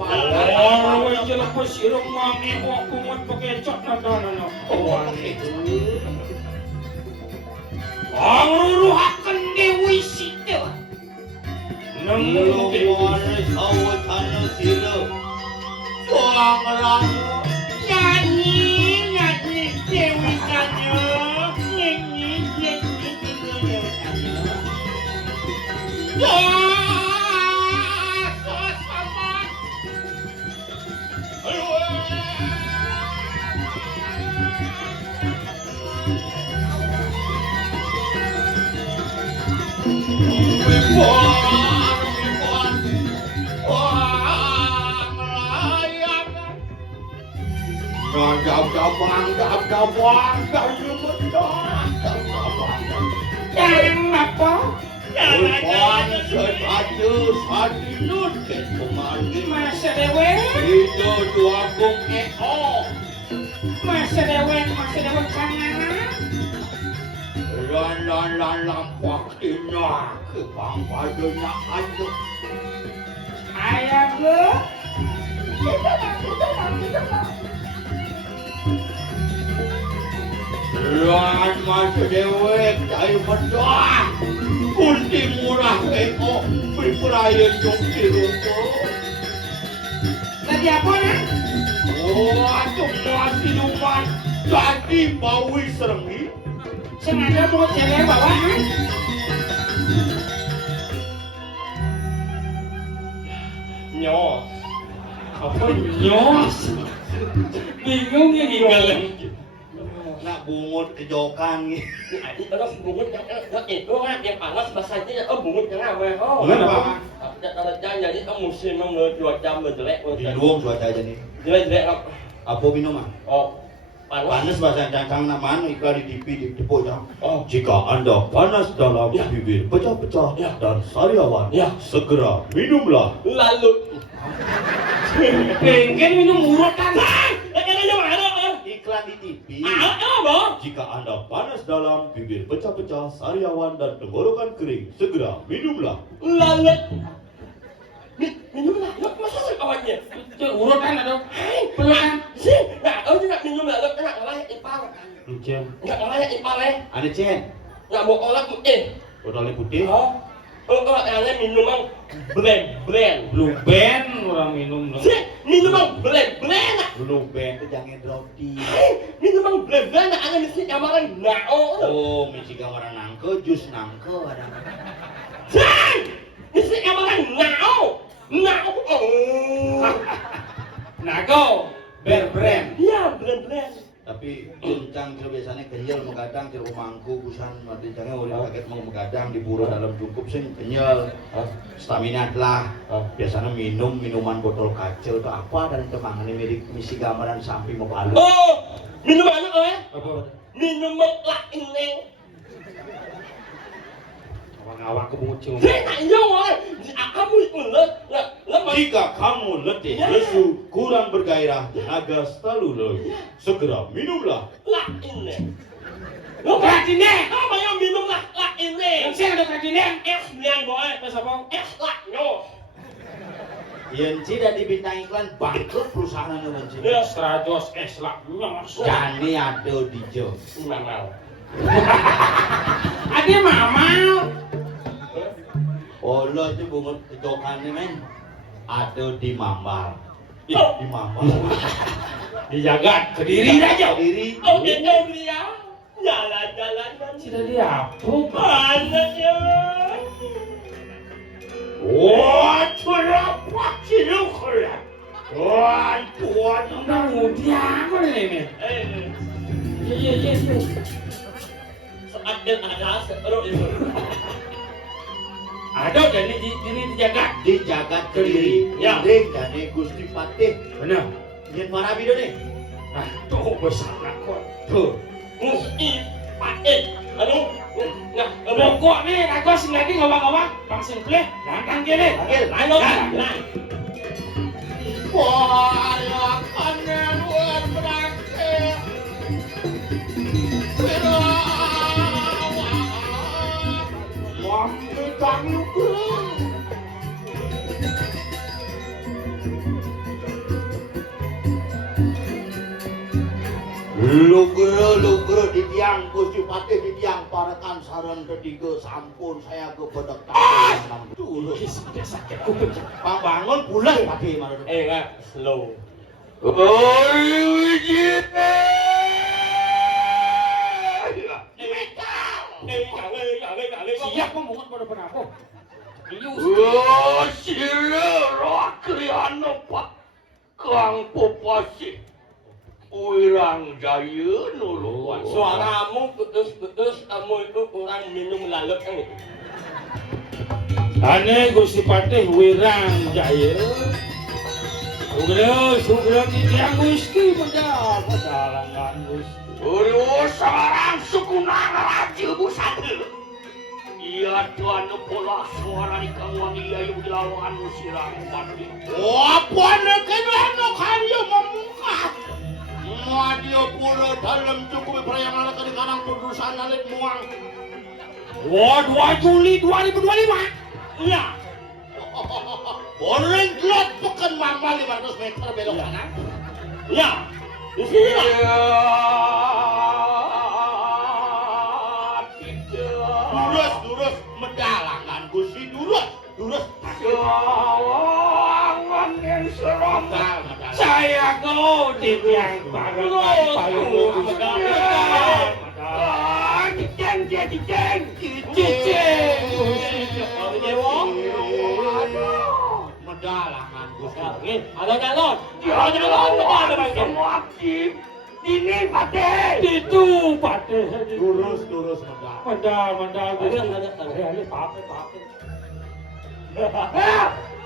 Oh, woi jelek sirung mami kok kumut pekecot nana. Oh, angruruhaken Dewi Sita. Nemu sawetana sira. Soang ramu Nyanyi Dewi Kanya. Nyanyi. Jangan apa? Masa dewe? Masa dewe kangen. Ayah gue. Lan masa dewek cai berdoa Kunti murah eko Berperayaan jong diroko Tadi apa ya? Oh atuk masih numan Jadi bawi serengi Sengaja mau cewek bawa kan? Nyos. Apa nyos? Bingung ya gimana? Nak bungut kejokan gitu Terus bungut yang itu kan yang panas bahasanya bungut yang apa? Oh, Kenapa? kalau jadi musim cuaca menjelek, Di luang cuaca aja nih jelek apa? Apa minum ah? Oh, Panas bahasa cangkang namanya iklan di TV di depo jam. Oh. Jika Anda panas dalam Ya. bibir pecah-pecah Ya. dan sariawan, Ya. segera minumlah. Lalu, Pengen minum urut kan? Iklan di TV. Apa? Jika Anda panas dalam bibir pecah-pecah, sariawan dan tenggorokan kering, segera minumlah. Lalu, minum lah, masa sih kawannya? Itu urut kan ada? Pelukan. Sih, nggak tahu juga minum lalu kena ngalahin ipal. Encen. Nggak ngalahin ipal Ada Cen, nggak mau olah botolnya putih. Kalau yang minum blend. Blue band orang minum dong. Sih, minum blend. Belum band jangan roti. Minum blend, ada mesti kamaran nao. Oh, misi kamaran nangke, jus nangke ada. Sih, mesti kamaran nao. Oh. Nago. Brand. Iya, blend. Tapi kencang kira biasanya kenyal mengadang kira umangku kusan mati jangan udah kaget mau mengadang di pura dalam cukup sih kenyal stamina lah biasanya minuman botol kacil atau apa dan temangan ini mirip misi gambaran samping mau palu Oh, minum apa ya? apa Minum lah ini. Awak-awak kebuncung. Saya tak jauh, kamu itu jika kamu letih lesu kurang bergairah tenaga selalu loyo segera minumlah lah ini. Lo kradine. Apa yang minum lah ini? Saya ada kradine. Yang boy, Terus apa? lah nyos. yang tidak dibintang iklan bangkrut perusahaannya Wenci Ya strajos lah nyos. jani ada di jo Mamal. Ada mamal. oh lo itu bungut kejokannya men ada di mambal di mambal Dijaga Kediri aja. diri Oke, dia jalan-jalan Sudah diapuk. anaknya. wah cerapa cilukulah wah tuan Udah ngudiang ini. Iya. Saat dia ada seru itu. Ada jadi dijaga. di jagat kediri Ya. inding dan Gusti Patih Benar. nyen para video nih Nah, tuh besar kok. tuh Musti pakai. Aduh, nggak. Pokok nih, aku sing lagi ngomong-ngomong, Bang Simple, datang kene. Ayo, nah. wala kaneluan berakhir mampu kami Lugra di tiang Gusti Patih di tiang parekan sareng ketiga sampun saya kebedak tangan turun sakit kuping. bangun bulan Patih marah Enggak, slow. Siap ngomong pada penapok. Sila rakriano pak kang popasi Wirang Jaya nuluan Suaramu putus-putus, kamu itu kurang minum lalut kan itu. Ane Gusti Patih Wirang Jaya. Sugro titiang Gusti pada langgan Gusti. Sarang suku nana raja busana Iya tuan pola suara di kangwangi ayu dilawan sirang pati apa nekenano karya memungkat dia pula dalam cukup perayangan ke kanang perusahaan alit muang 2 Juli 2025. iya orang gelap pekan mama 500 meter belok kanan Ya, di sini lah. Durus medalangan Gusti durus Sawangan yang seram Saya kau titiang Ciceng medalangan Gusti Ada calon. Semua aktif ini Patih itu Patih. durus medalangan Mandal Gusti. Ini pape.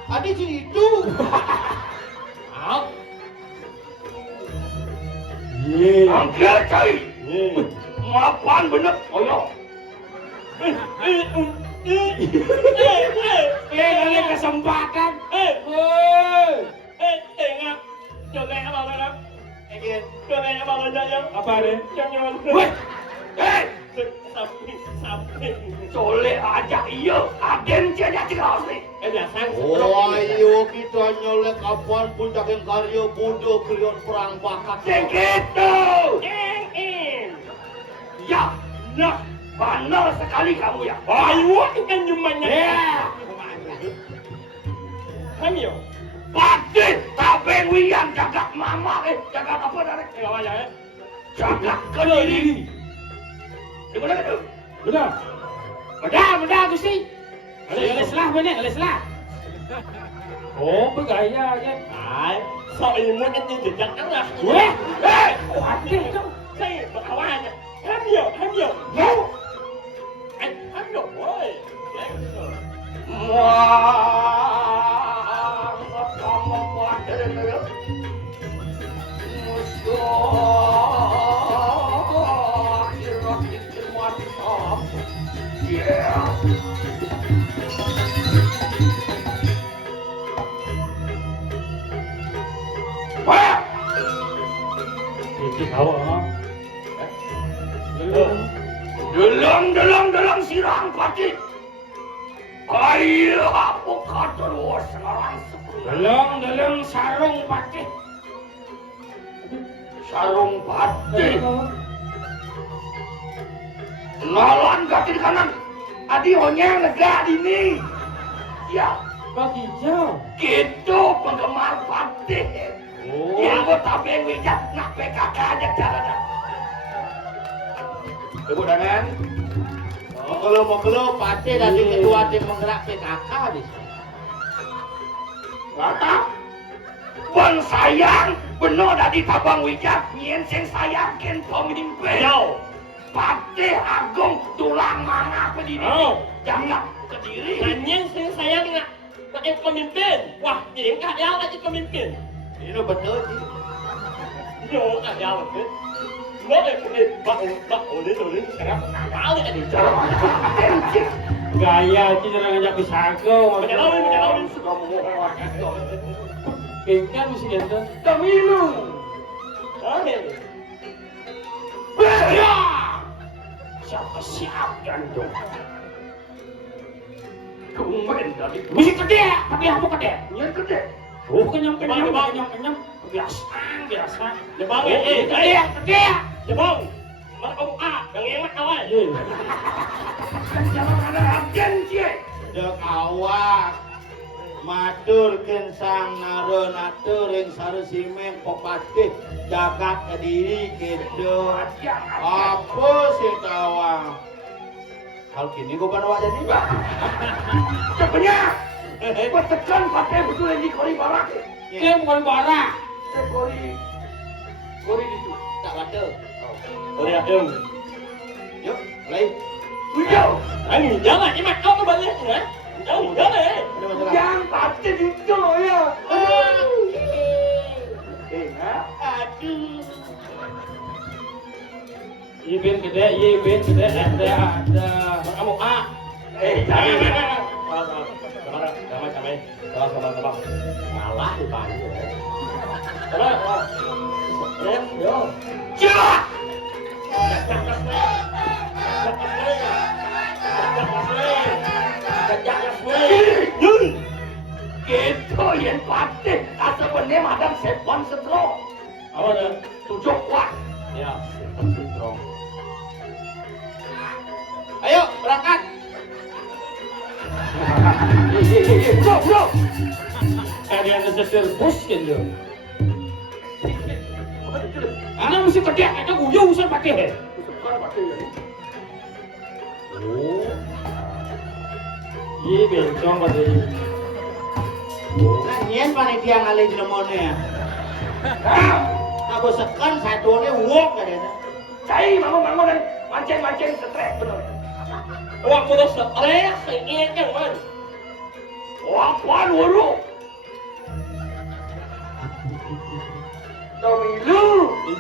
tadi sini itu Angkat cai Mapan bener Ayo Kali kesempatan. Enggak. Coba apa mana? Coba apa mana yang? Apa deh? Yang Weh, samping. Soleh aja iya agen jadi jelas nih Biasa. ayo kita nyolek kapan puncakin karya bodoh kelion perang bakat Segitu In. Ya Nah Bandel sekali kamu ya Ayo ikan jumanya. Kami yo. Patih Tabeng Wiyan jaga mama jaga apa dari Enggak banyak ya. jaga kediri Gimana itu? bedah Gusti. Ada selah. Oh, bergaya ya. Ai, sok ilmu itu jejak lah. Weh, Patih kau. Saya berkawan. Hamil. Mau. Hamil, boy. Wah kamu patih ya Yeah. Wah, Ini kau ah. Dalam sirang Patih. Ayo aku kata lu sekarang sepuluh. Dalam sarung Patih. Sarung Patih. Nalan kaki di kanan. Adionya lega ini. Ya, Bagi hijau. gitu penggemar Patih. Yang gue tabeng wijat nak PKK aja caranya. Ibu Danen. mau kelo Patih dari ketua tim penggerak PKK di sini. Kata Bang sayang bener dari tabang wijat nyen sing sayangkin pemimpin. Yo. Patih Agung tulang mana pendiri. Jangan kediri. Nanyen saya enggak pakai pemimpin. Wah, ini enggak ada lagi pemimpin. Ini betul sih. Yo, ada lagi. Nó lại cũng đi bắt đến sekarang kali ada jalan. Gaya kita ngajak bisago. Menjalawin. Sudah memohon. Kengkan mesti gitu. Kamilu. Amin. Ya. Siap jantung. Tumben dari Mesti gede, tapi apa gede? yang gede. Oh, kenyang. Biasa. Depan Gede. Jebong. Mereka A, yang emak awal. Jangan ada agen cie. Dek awak maturkeun sang nareuna ring saresimen popatih jagat kadiri kitu. Apa sih tawang? Hal kini gua panwa jadi. Cepenya. Gua tekan pakai betul ini kori barak. Dia bukan barak. Kori itu. Tak waduh. Boleh adem. Yuk, mulai. Hijau. Anh jangan emak kau tu balik ya. Jangan. Ada masalah. Yang pasti itu ya. Enak. Aduh. Ibin gede, ada. Kamu A. Jangan. Sabar. Ngalah di panjang. Sabar. Yo. Cepat. Itu yang pasti. Asal benih madam sepon setro. Apa dah? 7 kuat. Ya, strong. Ayo, berangkat. Bro. Ada yang setir bos kan dia. Ana mesti kedek ada guyu usah pakai. Oh. Iya bencong pada ini. Nah, nyen panitia ngalih jelemone ya. Aku sekan satunya wok katanya. Cai bangun dan mancing stres bener. Waktu dah stres, ingat yang mana? Apaan waru? Domilu.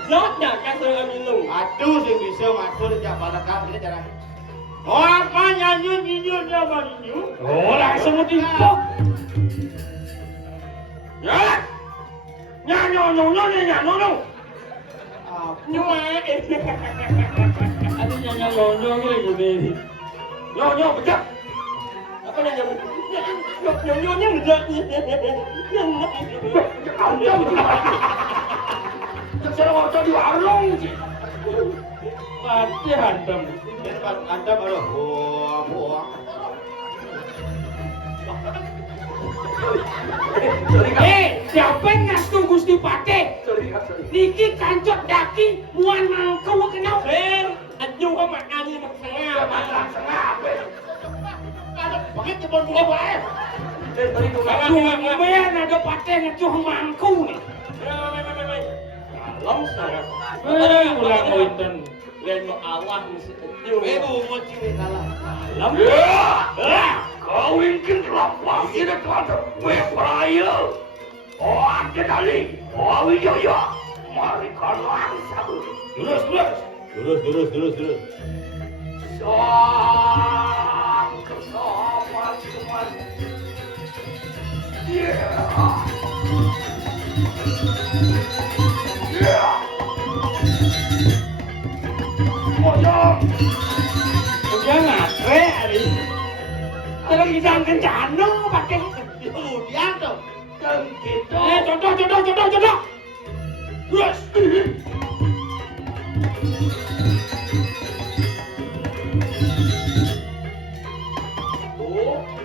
Jodnya kan saya minum. Aduh sing bisa matur jak balakang ini cara. Oh, apa nyanyi apa nyanyi? Oh, langsung timpuk. Ya. Nyanyo. Cuma Ada nyanyi lonjong gini. Nyo becak. apa namanya? Nyonya muda. Anjam. Terserah mau di warung sih. Mati hantam. Anda baru buang. Siapa yang ngastu Gusti Pate? Niki kancot daki muan mangkau kenal. Anjung kau makan ni makan Makan setengah apa? Begitu kebun bunga bae. Kemudian ada Pate ngacuh mangkau nih. Dalam sangat. Ulang winten. Lain Allah mesti kecil. Mau ciwi kalah. Dalam. Kau ingin terlampau tidak ada. Peraya. Oh, ada kali. Oh, iya. Mari kau langsung. Terus. Sang kesopan cuman. Mojong. Dia ngatre hari. Kalau kita kencana pakai. Kemudian tuh. Dan kita. Contoh. Yes.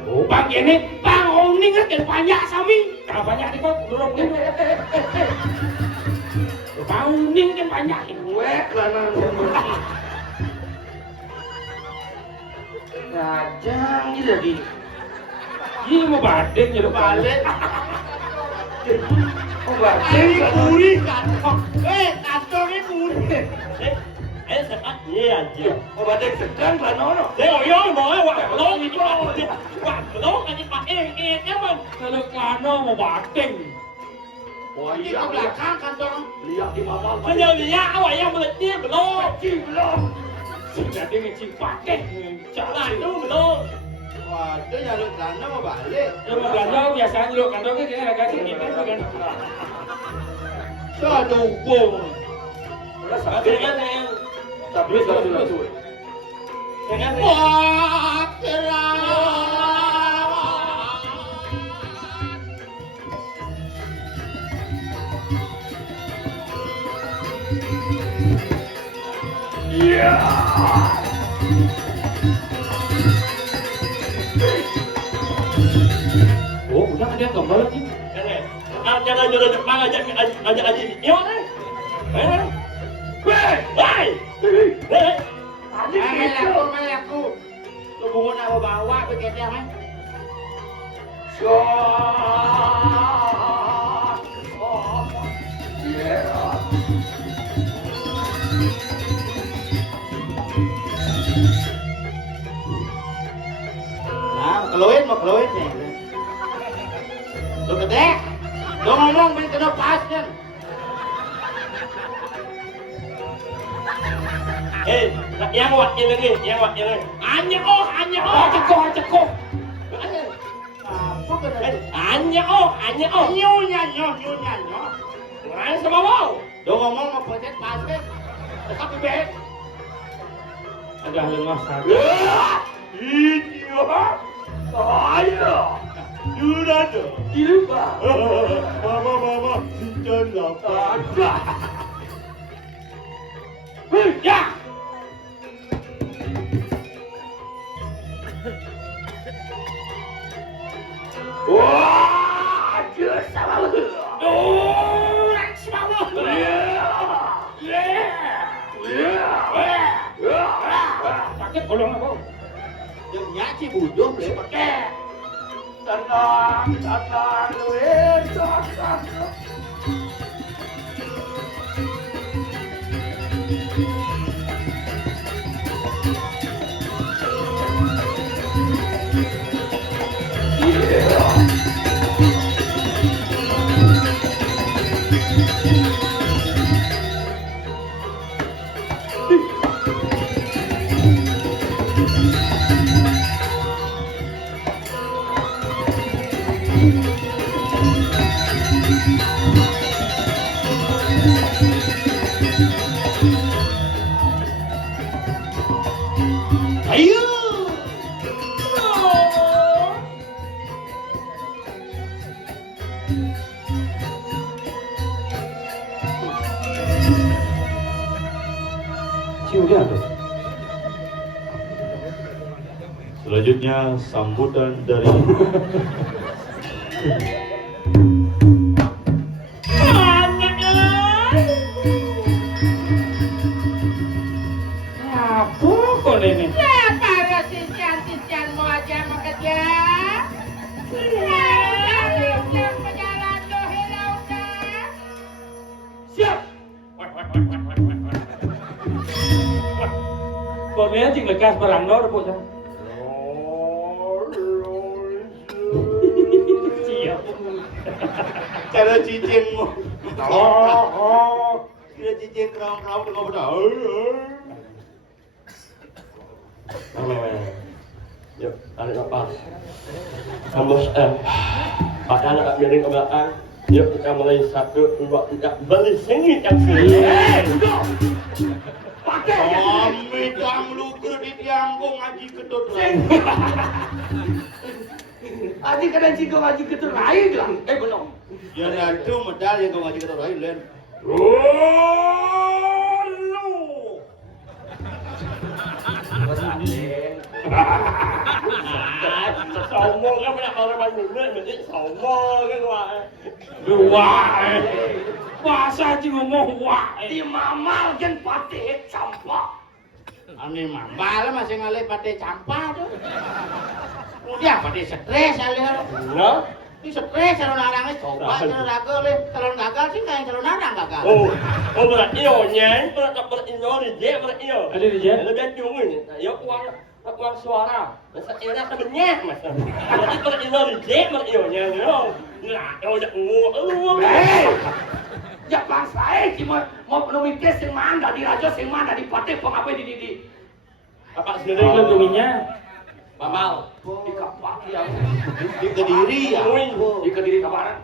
Oh, bang ini, bang Om ini kan banyak sami. Kalau banyak ni kau dorong ni. Bang Uning kan banyak. Gue karena Rajang ini jadi. Ini mau badeng jadi Balik. Oh, berarti Muri kantong. Kantongnya muri. Sekat ni anjing. oh berarti sedang lah nono. Saya oyong boy, wak belum ini pakai kan. kalau kano mau badeng. Oh Di iya, belakang kantong. lihat di mana. Bây giờ awak yang meletir belum. Cing belum. Jadi ngecing badeng. Lah tu belum. Waduh, jalur Belanda mau balik. Kalau Belanda biasanya dulu kantongnya kayaknya agak tinggi kan. Sedubung. Tapi kan yang Tapi terus. dengan Wah, cerah. Oh, udah ada gambar lagi. Jangan nyuruh Jepang aja iyo nih. Hei. Melaku. Lu bungun apa bawa begitu mah? Nah, mau keluin nih. Lu gede. Lu ngomong beli kena pas kan. Yang wat ini. Anya oh. Cekok. Apa kena? Anya oh. Nyunya. Kurang sama mau. Lu ngomong mau pencet pas kan. Tapi bet. Agak lemas saja. Iya. Ayo. Sudah tuh. Dirubah. Mama, sincan lapar. Ya. Wah, jus sama lu. Kurang sama mau. Pakai bolong apa? Yang nyaci bujuk boleh pakai. Tenang, tenang. Ayo. Sudah tuh. Selanjutnya sambutan dari Apa kok ini? Ya, para sisian mau aja mau kerja. Yang berjalan tuh hilau dah. Siap. Kok ini cing lekas barang dor bu jam. Siap. cara cicingmu. Oh. Dia cicing kerang-kerang dengan benar. Yuk, tarik nafas. Hembus badan agak miring ke belakang. Yuk, kita mulai 1, 2, 3. Beli sengit yang sini. Kami dang lu kredit yang kau ngaji ketut lain. Aji kadang jika ngaji ketur lain lah. Belum. Ya ada medal yang kau ngaji ketut lain lain. Sombong kan banyak orang menjadi sombong kan wah. Wah. Bahasa cing ngomong wah. Di mamal kan patih campak. Ane mambal masih ngalih pate campa tuh. Dia pate stres alih. Nah, Ini stres kalau narangnya coba kalau gagal le. Kalau gagal sih kayak kalau narang gagal. oh berarti nyanyi berarti dia berarti Ada di jet? Ada dan cungin. Ya uang suara. Masa ini sebenarnya mas. Berarti berarti dia berarti nyanyi. Nah, udah Ya bangsa cuma mau mikir sing mana di raja sing mana di patih pengapain di apa Dari sendiri keduminya. Mamal. di kapak yang Di Kediri ya. di Kediri kemarin.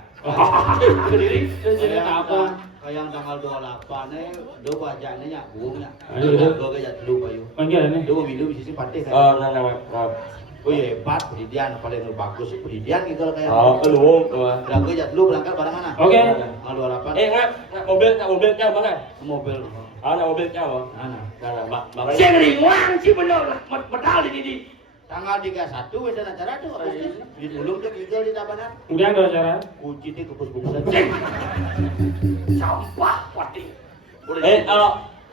Di Kediri. Jadi apa? Kayak tanggal 28 do bajane nya buungnya. Ayo. Do gaya telu bayu. Manggil ini. Do minum di sini patih kan. Nah. Oh iya hebat pendidikan paling bagus pendidikan gitu kayak. Belum. Lagu ya dulu berangkat bareng mana? Oke. Tanggal 28 Nggak mobil mana? mobil. Ada mobilnya apa? Mana? Nah, Sing ringuang sih bener medal di Tanggal 31 wis ada acara tuh Agustus. Di ulung teh kigel di tabanan. Udah ada acara. Kunci teh kepus-kepusan. Cing. Sampah pati.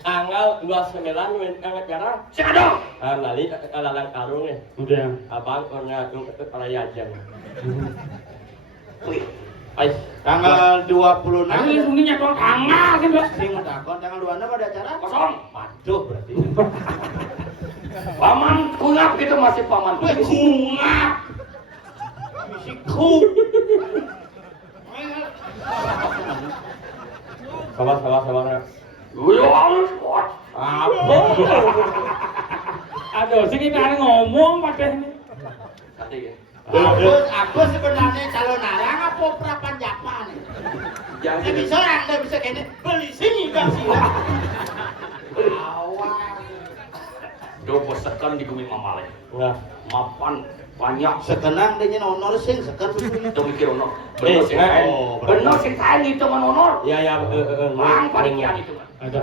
Tanggal 29 wis acara. Sing ada. Nali alalang karung nih. Udah. Abang kena ke Parayajang. Wih. Ais, Tanggal 26. Aku ini nyakon tanggal kan, Bos. Sing takon tanggal 26 ada acara? Kosong. Waduh berarti. Paman kungap gitu masih paman. Weh kungap. Misi ku. sabar. Yo harus kuat. Apa? Aduh, sing kita ngomong pada ini. Tadi ya. Aku sebenarnya calon arang apa prapan Japa nih? Jangan Nggak bisa orang, nggak bisa kayaknya beli sini bang sila. Awal. Coba sekan di gumi mamale. Nah, Mapan banyak. Sekenang dia honor sing seker Itu mikir honor. Eh, Bener sih kain. oh, Bener sih kain itu man honor. ya, Mang paling kian itu. Ada.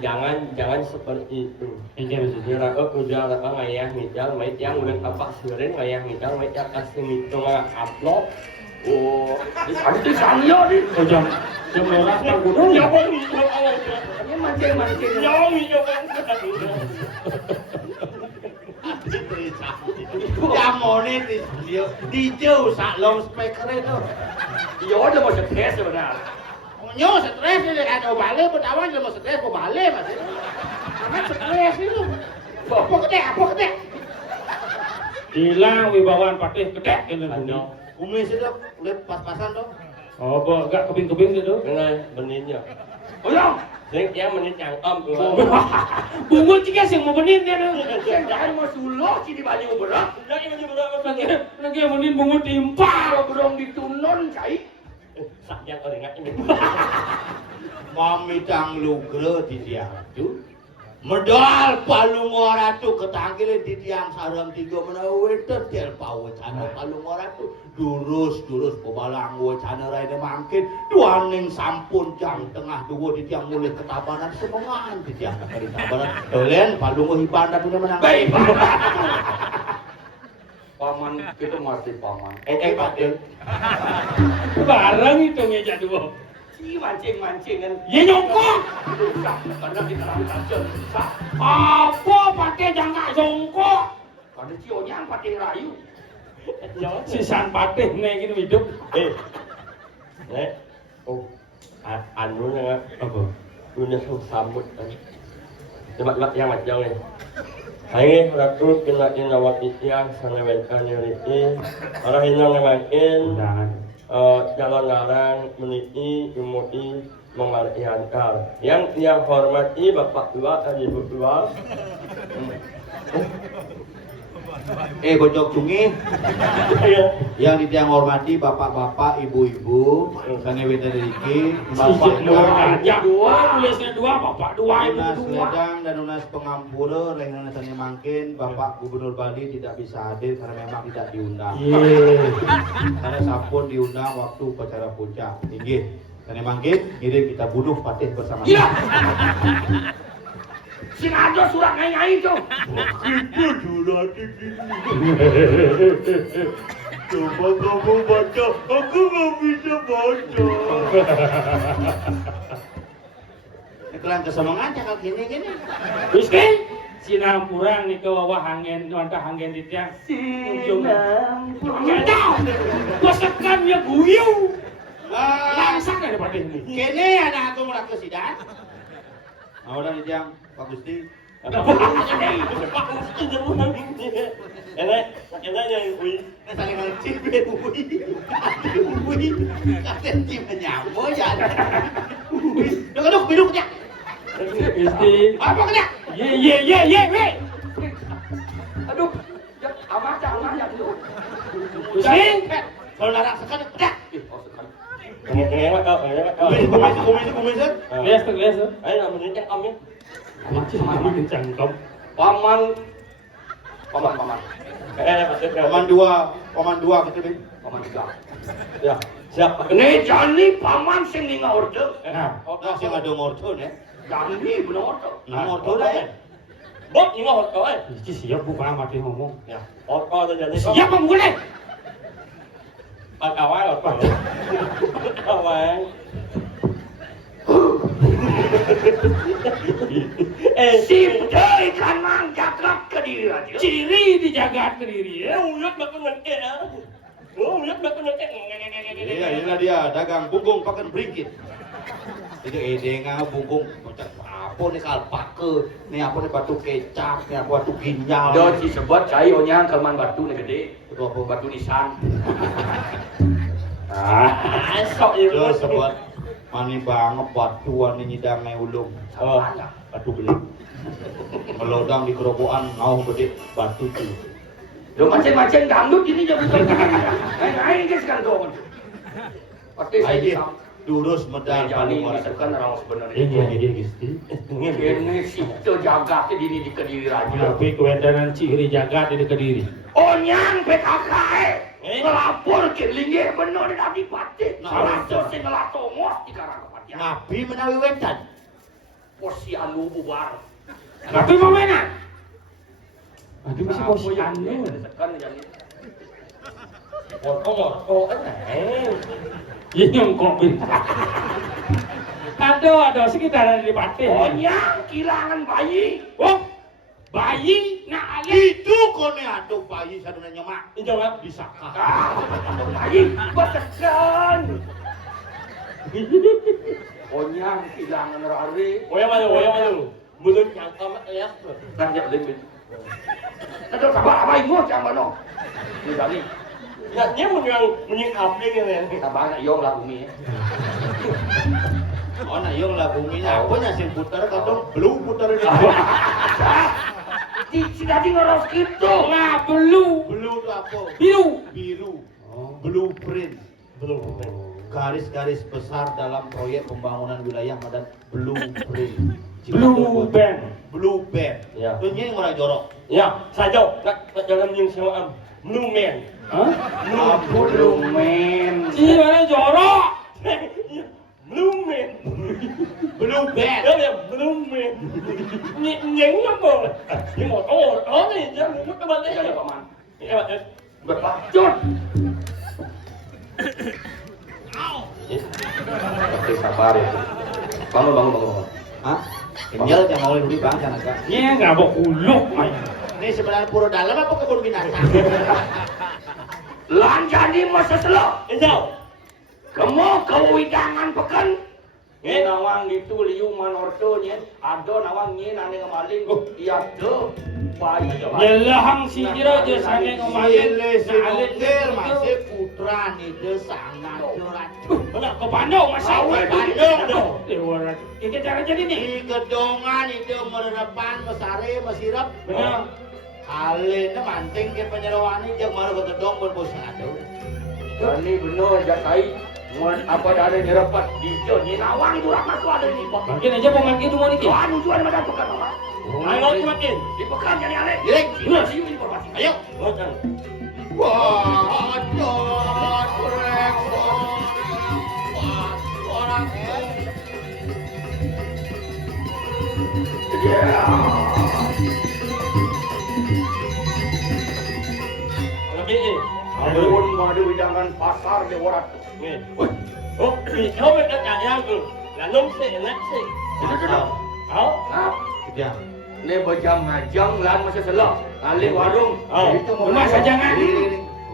jangan seperti itu. Ini maksudnya. Kira udah ngayah ngidal, mait yang udah apa seureun ngayah ngidal, mait yang kasih ngitung upload. Oh, di sana di sana di. Oh, jam merah tak kudu. Ya bang, awal. Ini mancing. Jamone di jauh saklong speaker itu. Iya udah mau stres sebenarnya. Nyo stres ini kan mau balik, pertama dia mau stres mau balik masih. Karena stres itu. Apa gede? Hilang wibawaan patih gede ini. Ano? Kumis itu lihat pas-pasan tuh. Oh, enggak kebing-kebing gitu. Bener, beninnya. Oh ya, Sing yang menit yang tuh. Bungut juga sih mau benin dia tuh. yang jangan mau suluh sih di Bali berak. Lagi yang benin bungut timpal. Kalau belum ditunun cai. Sakit orang ingat ini. Mami tang lugre di tiang itu. Medal palung ora tu ketangkile di tiang sarang 3 menawa tel pawet ana palung ora tu durus pebalang wacana raine mangkin duaning sampun jam tengah duwo di tiang mulih ketabanan semongan di tiang ketabanan dolen palung hibanda tu menang Baik. Paman itu masih paman. Paten Barang itu ngeja dua. Si mancing-mancingan. Ya nyongkok. Susah, karena diterang saja susah. Apa pakai jangka jongkok? Karena cionya yang pating rayu. Sisan patih nih gini hidup. Anu nya Apa? punya sambut kan. Coba yang macam ni. Hai ratu kena lawat yang sana wekan ini. Orang yang ngamain Undangan. jalan larang meniti umui mengartiankan yang hormati bapak tua dan ibu tua. bojok cungi yang ditiang hormati bapak-bapak, ibu-ibu, sange weteriki, Bapak dua bapak aja dua, tulisnya dua, bapak dua, ibu Unas dua. Ledang dan Unas Pengampura, Rengan Sannya Mangkin, Bapak Gubernur Bali tidak bisa hadir karena memang tidak diundang. Karena sampun diundang waktu upacara puncak. Inggih, Sannya Mangkin, ngirim kita bunuh Patih bersama. Iya. Sing ada surat ngai-ngai tuh. Itu surat ini. Coba kamu baca, aku nggak bisa baca. Kelan kesemangan cakal gini. Wis ke? Sinam kurang nih ke bawah hangen, nuanta hangen di tiang. Sinam Enggak. Pasakan ya guyu. Langsung ada pada ini. Kene ada aku mulak ke sidan. Awalnya di tiang Pak Gusti. Enak yang kui. Saling ngecip ya Uwi. Kalian cip nyambo ya. Uwi. Duduk ya. Isti. Apa kena? Ye, we. Aduh, amah ya tuh. Sing. Kalau larang sekarang udah. Kumis. Lihat tuh. Ayo menit yang omnya. Macam cangkem. Paman. Paman dua gitu deh. Paman juga. Ya, siap. Ini jani paman sing ninga orde. Nah, Nah, sih ada ngorton ya. Jangan benar tu. Motor dah. Bot ni mah hotel eh. Iki siap bukan mati ngomong. Ya, hotel tu jadi. Siap apa mulai? Awal hotel. Awal. Sip dari kanan jagat ke diri aja. Ciri dijaga ke diri ya. Lihat makan nanti ya. Lihat makan nanti. Iya, inilah dia dagang bungkung pakai bringkit. Itu edengah bungkung macam apa nih kalpake, nih apa nih batu kecap, nih apa batu ginjal. Dia disebut saya onyang kelman batu ni gede. Itu apa? Batu nisan. Sok itu. Dia sebut mani banget batuan ini nyidangnya ulung. Oh, Batu gede. Melodang di kerobokan, mau gede batu tu. Dia macam-macam dangdut ini je betul. Naik ke sekarang kau. Pasti saya Aje disam. durus medal Jadi paling ini tekan orang sebenarnya. Iya Gusti. Ini situ jaga ke dini di kediri raja. Tapi kewendanan ciri jaga di Kediri. Onyang PKK ngelapor ke linggih benar di Adipati. Nah, Langsung si ngelatongos di karang kepatian. Nabi menawi wetan. Posisi anu bubar. Tapi mau mana? Aduh masih posisi anu. Tekan jadi. Hotel Ini nyongkok. Ada sekitaran di Pati. Onyang kehilangan bayi. Oh, bayi nak alih. Itu kone aduh bayi saduna nyemak. Jangan Disaka. Bayi betekan. Onyang kehilangan rari. Wayang mana? Mulut yang sama ya. Nanya lebih. Nanti sabar abai ngos yang mana? Ini tadi. Ya, dia menyingkap dia ni. Sabar nak yong lah bumi. Oh nah yung lah buminya apa nya sing puter kadang blue puter di. Si tadi ngoros gitu. Lah blue, Blue itu apa? biru. Biru. Blueprint. Belum. Garis-garis besar dalam proyek pembangunan wilayah Madan blueprint. Blue band. Blue band. Ya. Tuh ini orang jorok. Ya, saja. Nak dalam yang sama Blue Man. Hah? Belum men. Ini mana jorok? Blue Man. Blue band. Ya, Blue Man. Những apa? Những một đó thì chắc muốn các bạn thấy Jadi không? paman. Các bạn thấy. Berpacut. Oke sabar ya. Bangun. Hah? Kenyal yang mau di bang kan agak. Ini nggak mau kuluk. Ini sebenarnya pura dalam apa kebun binatang? Lanjani masa selo. Sao? Kamu kewidangan pekan. Nawang itu liu manorto nyen. Ado nawang nyen ane ngamaling. Iya tuh. Bayi. Nyelahang si jero je sange ngomalin. Sile sinongkel masih putra nih de sangat curhat. Mana ke Bandung masa? Ke Bandung. Dewa. Ini cara jadi nih. Di gedongan itu merepan mesare mesirap. Benar. Alena manting ke penyerawan ini jeung maru ke gedong berbos aduh. Ini benar jakai. Apa ada nyerapat di Joni Nawang itu rapat tu ada di pokok. Mungkin aja pemain itu mau nih. Tuan tujuan mana pekan apa? Ayo makin. Di pekan jadi ale. Direk. Benar sih informasi. Ayo. Makan. Wah, aduh, korek. Orang Lagi ni. Alun madu hidangan pasar di warat. Ni. Oh, ni kau berkat yang tu. Lalu nak si. Oh. Nah, Kejam. ni bejam ngajang lan masih selo. Ali warung. Oh. Itu mau Rumah sajangan. Ini.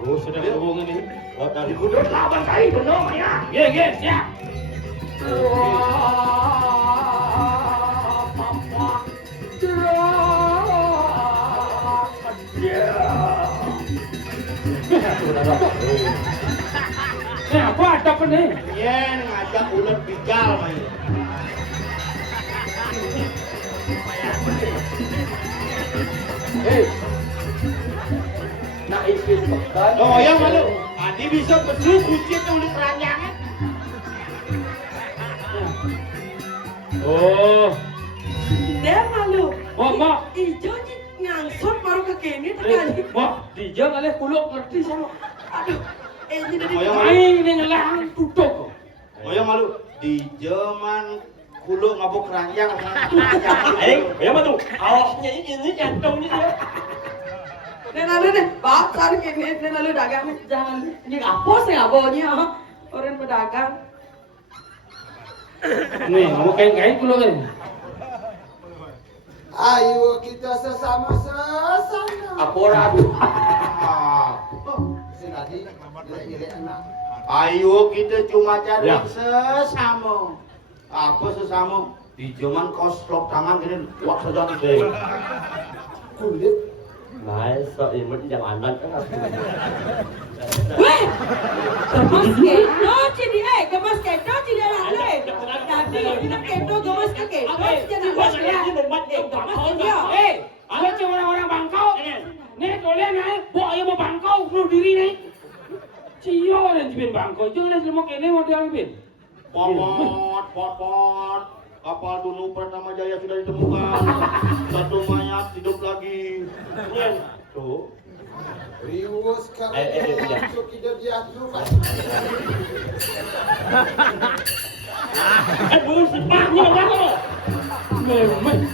Oh, sudah hubungan ini. Oh, tadi. Di kudut laban kai benar ya. Ye, siap. Nah, apa ada apa nih? Yen ngajak ulet bijal main. Nak ikut pekan. Oh ya malu. Adi bisa besu kucing ulit keranjangan. Oh, Dia malu. mak. Ijo ni ngangsut baru ke kini terkali. Mak, dijang oleh kuluk ngerti sama. Aduh. Ini dari Oh ya malu. Main ini ngelang tutup. Oh ya malu. Di zaman Kulo ngabuk keranjang. Ya mà tuh, awalnya ini jantung ini dia. Nên là lên này, báo sao đi kìa, nên là lên dagang jangan như apa sih abonya orang berdagang. Nih, mau kain-kain kulo kan. Ayo kita sesama. Apora. Senadi, gile-gile enak. Ayo kita cuma cari sesama. Apa sesama? Di zaman koslok tangan gini, wak saja deh. Kulit. Đấy, sợ thì mất chẳng ăn đất các Weh, gemas kedo cini gemas kedo cini lah le. Tadi kita kedo gemas kedo jadi bos ya. Gemas dia. Ada cuma orang bangkau. Nih kalian nih, bawa ayo mau bangkau, bunuh diri nih. Cio dan cipin bangkau, jangan semua kene mau dialipin. Pot. Kapal Dunu Pratama Jaya sudah ditemukan. Satu mayat hidup lagi. Tuh. Riwo sekarang langsung kita diatur. Belum sepatnya mana? Memang.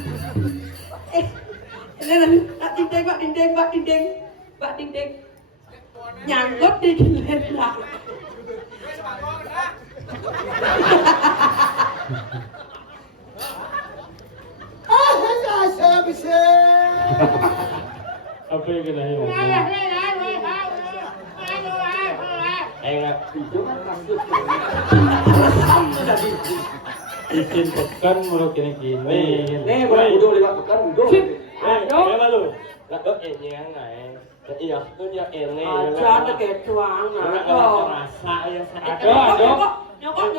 Nên là bak dinding. Nyangkut di gila. Saya bisa. Apa yang kena yang izin pekan mulu kini. Nih, boleh duduk lewat pekan duduk. Ya malu. Lah ini yang lain. Iya, itu dia ini. Aja ada ketuang. Rasa ya. Nyokok.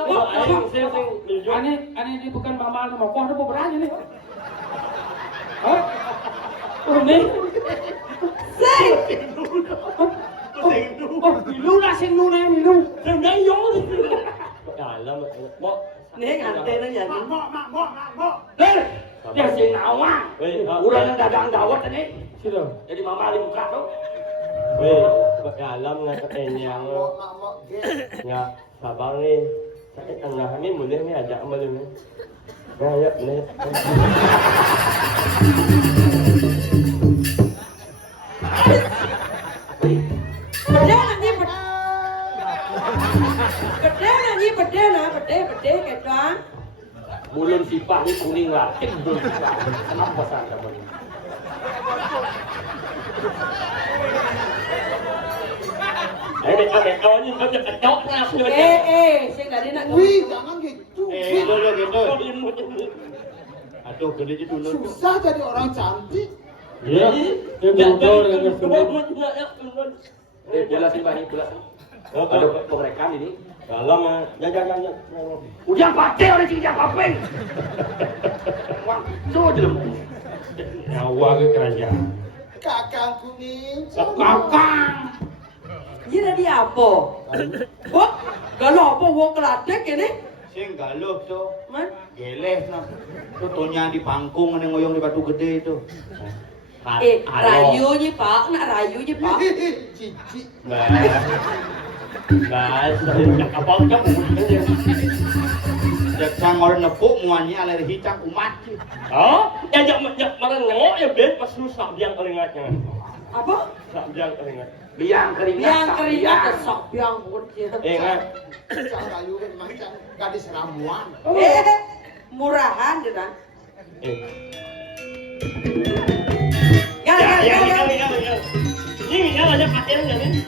Aneh di pekan mama mau kok ada beberapa nih. Hah? Oh nih. Sing. Lu lah sing lu nih lu. Đừng đấy gió đi. Trời lắm, bố. Nih ngante nó jadi. Hei, dia sing nawa. Udah dagang dawet ini. Sudah. Jadi mama di muka tuh. Weh, dalam nggak kenyang. Nggak sabar nih. Saya tengah ini mulai nih ajak malu nih. Nah, ya nih. Gede ketuang. Bulan sipah ini kuning lah. Bulan sipah. Kenapa sana bang? Awalnya kerja kecok lah. Sing tadi nak. Wih, jangan gitu. Gitu. Aduh, gede itu dulu. Susah jadi orang cantik. Iya. Dia bodoh dengan semua. Jelasin bang, jelasin. Ada pemeriksaan ini. Dalam jangan. Udah pakai oleh si Japapeng. Wah, sudah. Nyawa ke kerajaan. Kakang kuning. Kakang. Ini tadi apa? Wah, kalau apa wong keladek ini? Sing galuh tuh. Man? Geleh nah. Tuh tonya di pangkung yang ngoyong di batu gede itu. Rayunya Pak, nak rayunya Pak. Cici. Kapal kamu. Jakang orang nepuk muanya alergi cang umat. Oh, yang mana ngok ya ben pas susah biang keringatnya. Apa? Sak biang keringat. Biang keringat sok biang putih. Kan. Cang kayu macam gadis ramuan. Murahan dia. Ya. Ini ya aja pakai jadi.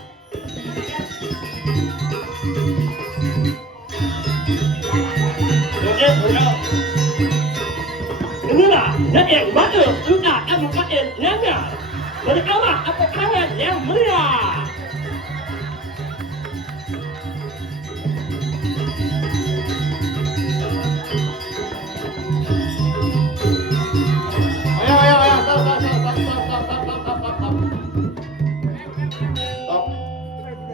Inilah yang bagus sudah kamu pakai nyanya. Berkawah apa kawan yang meriah. Ayo, stop.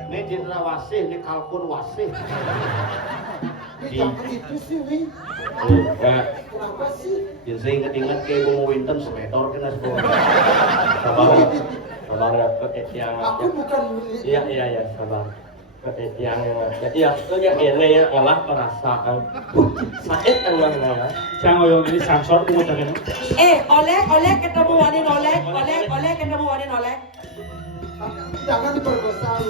Ini Jenderal Wasih, ini Kalkun Wasih. Jangan gitu sih, Wi. Kenapa sih? Jadi saya ingat-ingat kayak mau winter sweater kena semua. Sabar ya, yang Aku bukan milik. Iya, sabar. yang itu yang ini adalah perasaan sakit enggak Jangan yang ini samsor tunggu jangan. Oleh ketemu Wanin oleh ketemu Wanin oleh. Jangan diperkosai.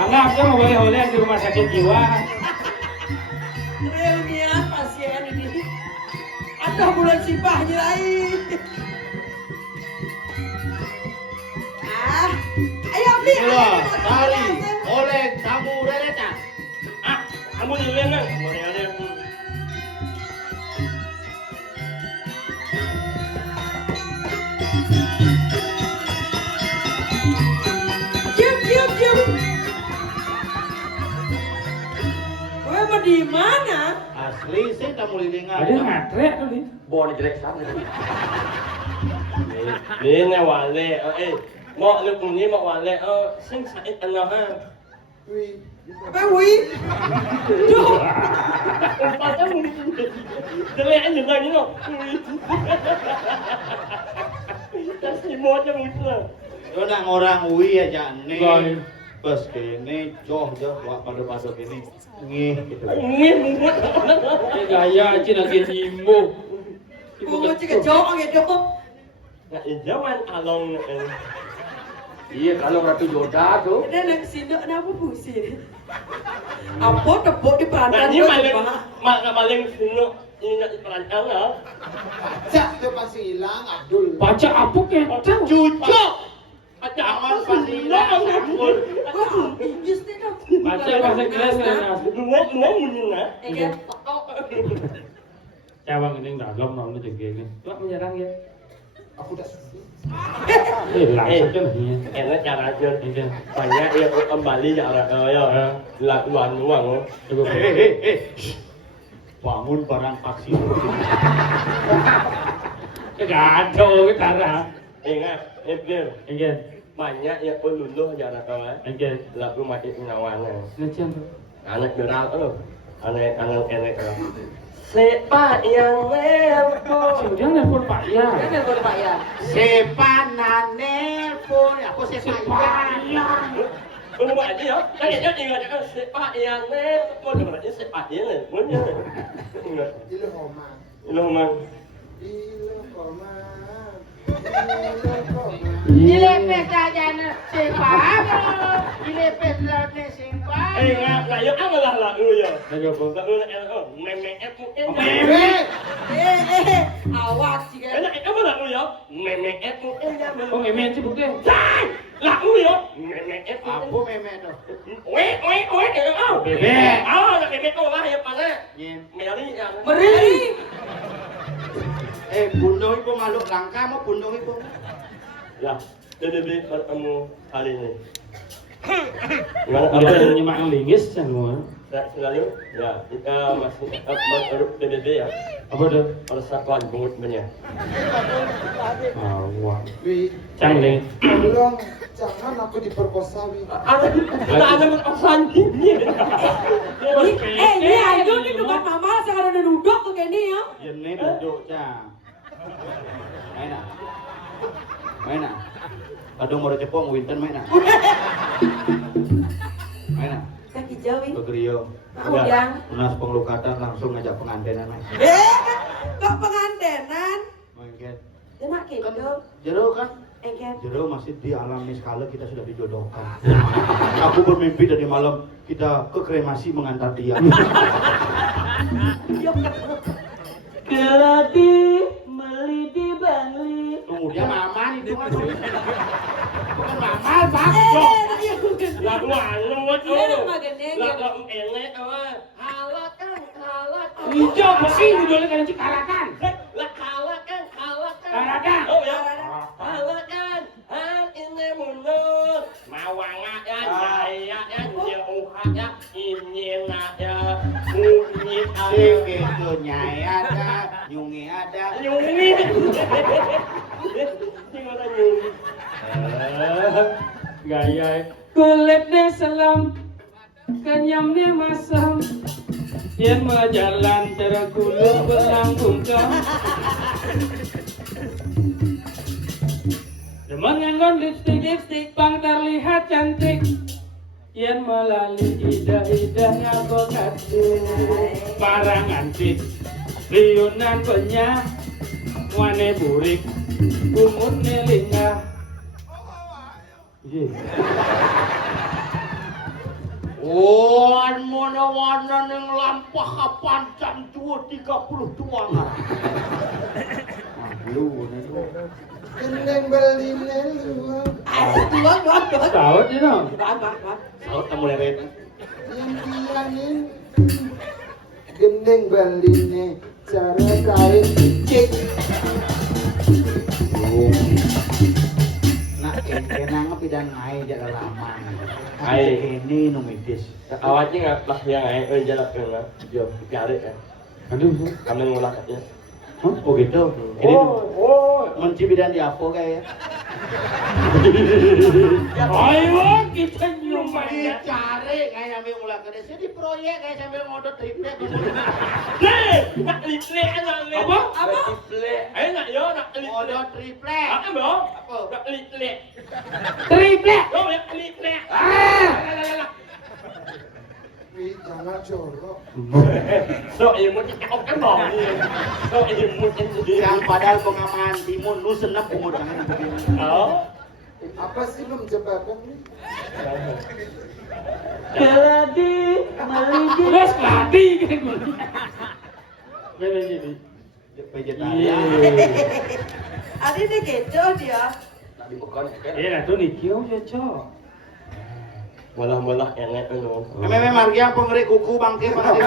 Anggap kamu boleh di rumah sakit jiwa. Reunian pasien ini. Ada bulan sibah nyai. Ayo Bi. Tari, oleh kamu reretan. Kamu nilainya ada Cium. Gue mau di mana? Asli sih kamu lilingan. Ada ngatrek tuh nih. boleh jelek sana. Ini wale, mau lu ini mau wale, sing sakit enggak Wih. Apa wih? Duh. Umpatnya mungkin jelek aja lagi no. Kasih modnya mungkin. Yo nang orang ui aja Gak. nih. Bos kene joh wak pada kene ngih gitu. Ini mungkin. Gaya aja lagi imbo. Mau cek jauh gitu. Nah, zaman along Iya, kalau Ratu Yoda tuh. Ada nang sini kenapa pusing? Apa tepuk di Nah, pantat ini tuh, maling sino ini perancang lah. Cak, dia pasti hilang, Abdul. Baca apa ke? Cucuk. Aja Aman pasti hilang. Wah, justru dong. Baca bahasa Inggris kan. Dua munina. Iya. Cawang ini dalam namanya jengking. Tuh menyerang ya. Aku udah Langsung kan nih. Enak cara aja. Ini. Banyak ya kembali ya lakuan uang. Bangun barang taksi. Kagado kita. Ingat, Ebir, Enggak. banyak ya peluluh jarak kawan. Enggak. Lagu mati nawana. Macam tu. Anak gerak tu, anak enek. Sepak yang lempar. Dia nelfon Pak ya. Kan yang Pak ya. Sepanan nelpon, aku sepayan. Belum ada ya. Tadi dia ingat sepak yang lempar. Berarti sepak yang lempar. Ingat. Ilu Homa. Ilmuwan. Dilepes saja na sipag. Dilepes lang ni sipag. Ingat, layu amalah lagu ya. Lagu apa? Lagu LO, meme FUN. Awas sih kan. Enak apa lagu ya? Meme FUN. Oh, memen sih bukan. Lagu ya? Meme FUN. Aku memek tuh. Weh, Bebek. nak bebek kau lah ya pada. Nyen. Meli ya. Meri. Bunuh ibu makhluk langka mau bunuh ibu. Ya, bebek bertemu hari ini. Ada yang nyemak yang linggis semua. Selalu, ya kita masih menurut PBB ya. Apa tu? Persatuan Bungut Banyak. Awak. Wih, Cangling. bilang jangan aku diperkosa, Wih. Ada perasaan ini. Ini ayo nih dekat mama sekarang ada duduk tuh kayak ini ya. Ini duduk cang. Main nak. Kadang mau cepong winter main nak. Main nak. Kaki jauh ini. Begrio. Ujang. Unas pengelukatan langsung ngajak pengantinan main. Kok pengantenan? Mungkin. Enak gitu. Jero kan? Engken. Jero masih di alam niskala kita sudah dijodohkan. Aku bermimpi dari malam kita ke kremasi mengantar dia. Keladi melidi bangli. Tunggu dia mama nih itu kan. Bukan mama, Pak. Lagu anu tu. Dia nama gendeng. Lagu enek apa? Halakan. Hijau bersih dulu kan cikarakan. Halakan. Halakan. Oh ya. Halakan. Hal ini mundur. Mawanga ya, jaya ya, jauha ya, ini ya, bunyi Sing itu nyai ada, nyungi ada. Nyungi. Gimana nyungi? Gaya. Kulit deh selam. Kenyamnya masam. Dia menjalan terkulur berlambungkan. Demen nganggon lipstik pang terlihat cantik. Yen melalui idah-idah nganggo kadung. Parangan sit liunan penyah. Wane burik umutne lingah. Wan mana-wana ning lampah kapan jam 2.32 ngarang. Lu nego. Gendeng beline lu. Dua. Saut you know. Saut kamu leret. Yang bilangin gendeng beline cara tarik cek. Nak kenang pidan ngai jaga lama. Ai. Ini numidis. Awalnya nggak lah yang lain jalan enggak, jauh cari kan. Aduh. Kami ngolah katanya. Hah? Oh gitu. Ini menci bidan di apa kayak? Ayo kita nyumbang. Dicari kayak ambil ulah ke desa di proyek kayak sambil ngodot triplek. Nak liple anak le. Apa? Liple. Ayo nak yo nak liple. Ngodot triplek. Apa bro? Nak liple. Triplek. Yo nak liple. Wih, jangan jorok. So ilmu cakap kan bang ni. So ilmu Yang padahal pengaman timun lu senep umur jangan begini. Oh. Apa sih lu jebakan nih? Keladi melidi. Terus keladi kan. Melidi. Vegetarian. Adi ni kejo dia. Tadi bukan kan. Iya, tuh nih kyo ya cok. Malah enak anu. Meme margi yang pengeri kuku bangke pasti.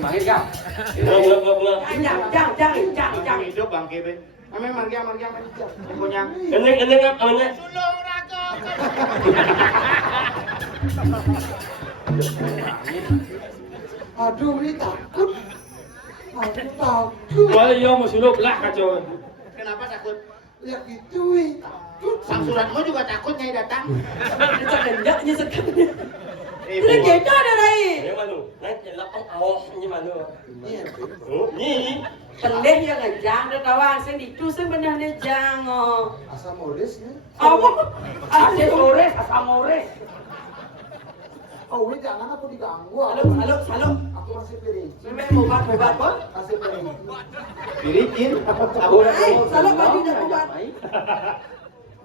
Mangin kan. Jangan. Hidup bangke ben. Meme margi punya. Kening apa nih? Sulung raga. Aduh, ini takut. Aduh, takut. Wah, yo mau suluk lah kacau. Kenapa takut? Ya gitu, wih. Sang suratmu juga takut nyai datang. Sekendak ni sekendak. Eh, Ini kejo ada rai. Ni mana? Nanti lapang awak ni mana? Iya. Oh, ni. Pendek yang ngejang dia kawan. Saya ditu saya benar ngejang. Asam modis nih. Apa? Asam ores. Oh, ini jangan aku diganggu. Saluk. Aku masih pilih. Memang obat pun. Masih pilih. Dirikin. Saluk baju dah obat.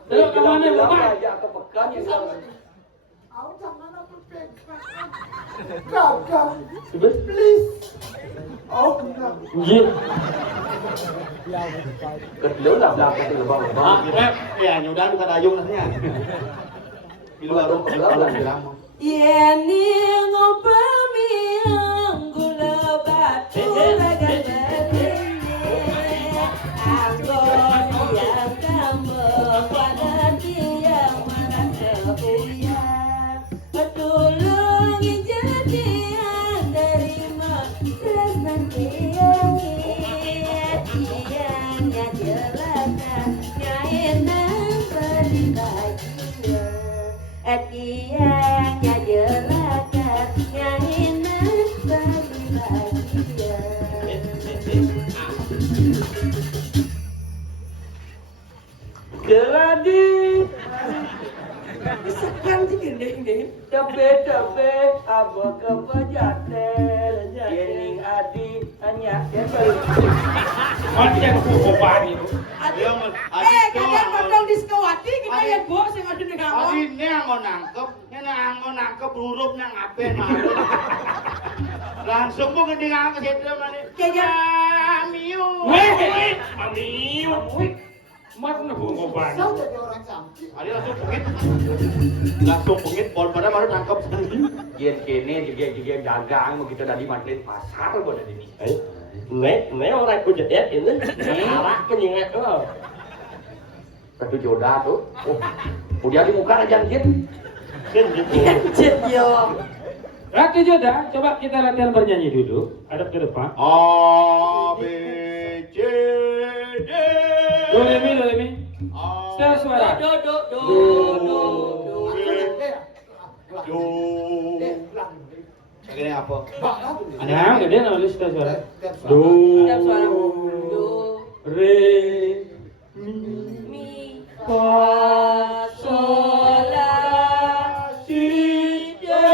Terus ke mana Bapak? Aja ke pekan yang Aku jangan aku pegang. Gagal. Please. Oh, enggak. Iya. kedua lah belakang itu bang. Ya nyudah lu kadayung nantinya. Di luar rumah belakang bilang. Yeni ngopel miang gula batu lagan berini anggon yang kamu pada tiang mana kebuyan tulungi jadian dari matres nanti tiangnya jelakan nyainan berbahagia tiangnya jelakan nyainan berbahagia. Keladi. Sekarang sih gede. Tepe apa kebajaten yening adi hanya Macam kukupan itu. Kalian ngomong di Sekawati kita lihat bos yang ada di kamu. Ini yang mau nangkep huruf yang ngapain malu. Langsung pun gede ngangkat situ mana. Miu. Amiu. Mana kukupan? Saya jadi orang cantik. Ada langsung pengit pol pada baru nangkep sendiri. Kian kene juga dagang begitu tadi maklin pasar buat ini. Mấy orang aku jadi ini arah penyingat oh. Satu jodoh tuh. Udah di muka aja anjir. Cip yo. Ratu Joda, coba kita latihan bernyanyi dulu. Hadap ke depan. A B C D. Do re mi. Setel suara. Do. Ini apa? Nah, gede nulis setel suara. Setiap suara do. Re mi. Fa sol la si do.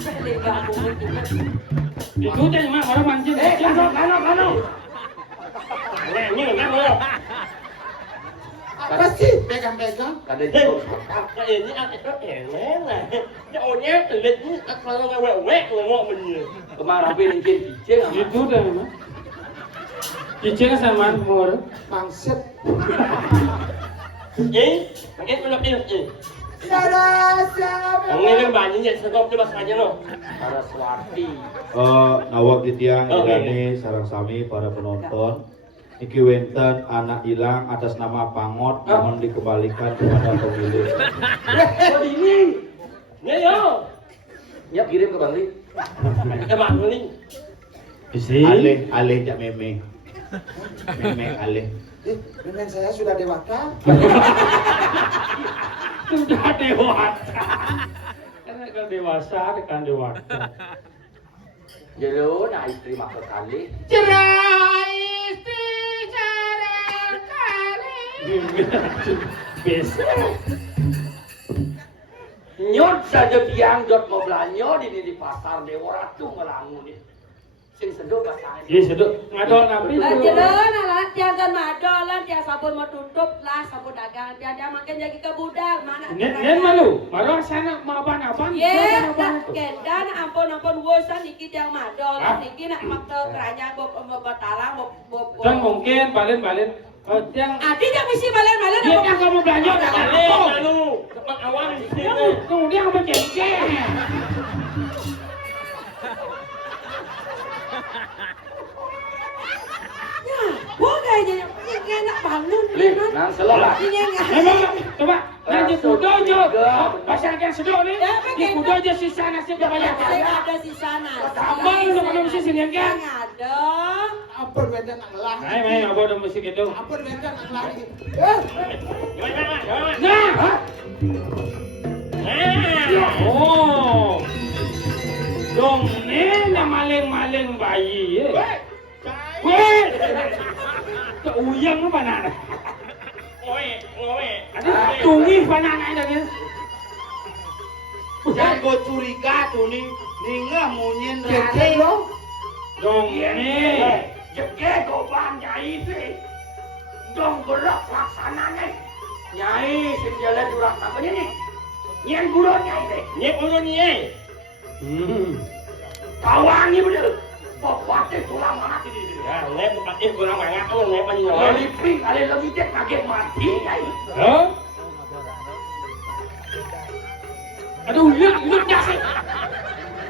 Balik kampung itu. Itu teh mah orang mancing. Kano. Ini kan lo. Apa sih pegang-pegang? Kada Hei, jauh. ini aku enak lah. Ya orangnya telit ni kalau ngewek ngomong bener. Kemarin rapi ringkin cicing. Itu teh mah. Cicing sama mur. Mangset. Makin belum ini. Saraswati. Ang ngayon ba niya sa kop diba saja no? Saraswati. Nawab di tiang Oke. Irani sareng sami para penonton. Iki wenten anak hilang atas nama Pangot mohon dikembalikan kepada pemilik. Oh ini. Ya yo. Ya kirim ke Bali. Kita bangun ni. Alih jak meme. Meme alih. Dengan saya sudah dewasa. Sudah dewasa. Karena kalau dewasa kan dewasa. Jelo na istri maksud kali. Cerai istri cerai kali. Biasa. Nyot saja tiang jot mau belanja di pasar Dewa Ratu ngelangun ni. Sing sedot bahasa Iya seduk ngadol nabi. Lanjaran lah, tiang kan madol lah, tiang sabun mau tutup lah, sabun dagang, tiang makan jadi ke budak mana? Nen malu, malu sana mau apa-apa. Ye, tak kendan, ampun wosan iki tiang madol, iki nak makte kerajaan batalang, Dan mungkin balen. Yang Adi yang mesti balen-balen dia yang kamu belanja dah Malu. Tempat awal di sini. Kemudian apa cengkeh? Bukan aja, ini enak bangun. Lih, nang selok lah. Ini enggak. Coba, nanti kudojo. Pasang yang seduk ni. Di kudojo sisa nasi kebanyakan. Saya ada sisa nasi. Tambah lu kalau mesti sini kan? Yang ada. Ampun beda nak ngelah. Main apa ada musik itu? Ampun beda nak ngelah. Nah, oh, dong ni na maling bayi. Weh, keuyang apa nak? Ada tungi apa nak ada ni? Jangan go curiga tuh nih. Ningah munyin Cek lo. Dong ni. Jeke gobang nyai sih. Dong gerak laksananya. Nyai sing jalan durang apa ni? Nyen guru nyai deh. Ni ulun ni. Kawangi bener. Bapaknya tulang mati di sini. Ya, ni bukan kurang banyak tu ni pani no. Liping ale lebih cek kaget mati nyai. Hah? Aduh, ilut jasik.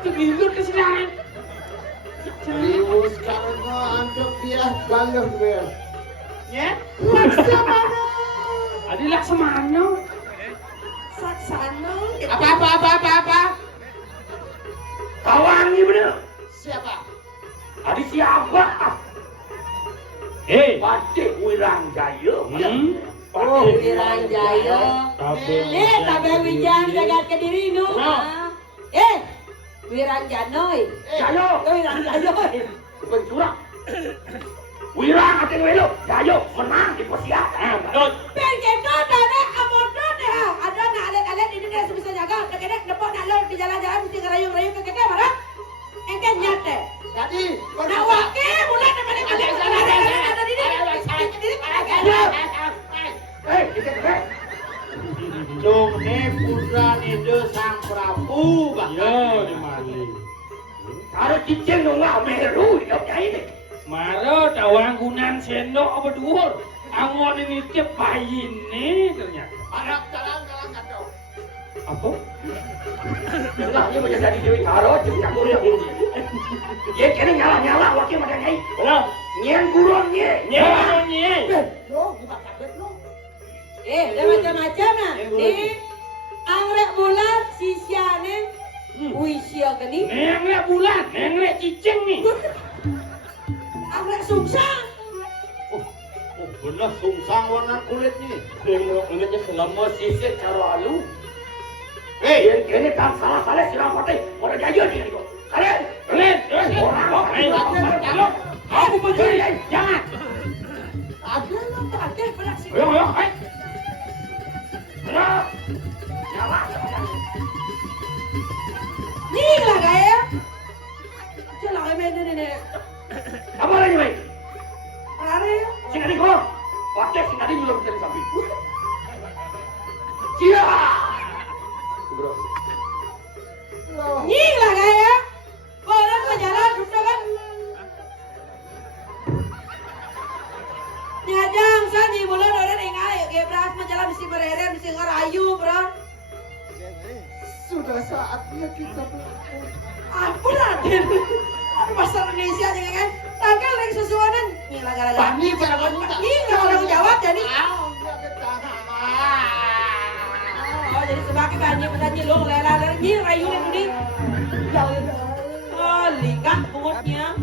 Ilut ke sini. Ibu sekarang antuk dia balik dia. Ya? Laksamana. Adi Laksamana. Saksana. Apa? Kawangi bener. Siapa? Adi siapa? Pati Wirang Jaya. Oh, Wiranjaya. Tabel Wijang jagat Kediri nu. Wiranjanoi. Jaya. Wiranjanoi. Pencurang. Wirang ating welo. Jaya menang di persiapan. Pengen ada amodo deh. Ada nak alet-alet ini dia bisa jaga. Kadang-kadang depan nak laut di jalan-jalan mesti ngerayung-rayung ke kita mana? Engkau nyate. Jadi, Nak wakil mulai daripada kali ada di Dong nih putra nih sang Prabu Ya, di mana? Ada cicing nggak meru di kau ini. Maro tawang gunan sendok apa dhuwur. Angon ini tiap bayi ni ternyata. anak jalan kacau. Apa? Dengarnya menjadi dewi karo campur yang ini. Dia kena nyala wakil macam nyai. Kenapa? Nyen gurun nye. Ni ulun ni. Lo, bukan kabet lo. dia macam-macam nah. Anggrek bulat sisiane. Uisia geni. Neng lek bulan, neng lek cicing ni. Anggrek sungsang. bener sungsang warna kulit nih. Unitnya selama Sisir cara alu. Hei, Yang kini tak salah silang pati. Orang jaya dia itu. Kalian. Lek, Orang. aku mencuri. Jangan. Ada lah Oke, berak sih. Ayo, ayo, ayo. Ayo. Nyala. Nih lah kaya. Jalan kayak nenek. Apa lagi, Mai? Rare. Sing tadi keluar. Wadah, sing tadi belum jadi sapi. Cia. Bro. Nih lah kaya. Orang ke jalan sudah kan. Nyajang sanyi bulan orang ingat ya beras menjalan mesti berere mesti ngerayu bro. Sudah saatnya kita bertemu. Apa Raden? Aduh pasar Indonesia aja kan. Tanggal lagi sesuatu nih lah gara-gara. Bani pada minta. Nih nggak mau jawab jadi. Oh jadi sebagai banyak petani lo lela lela nih rayu nih. Oh likat bungutnya.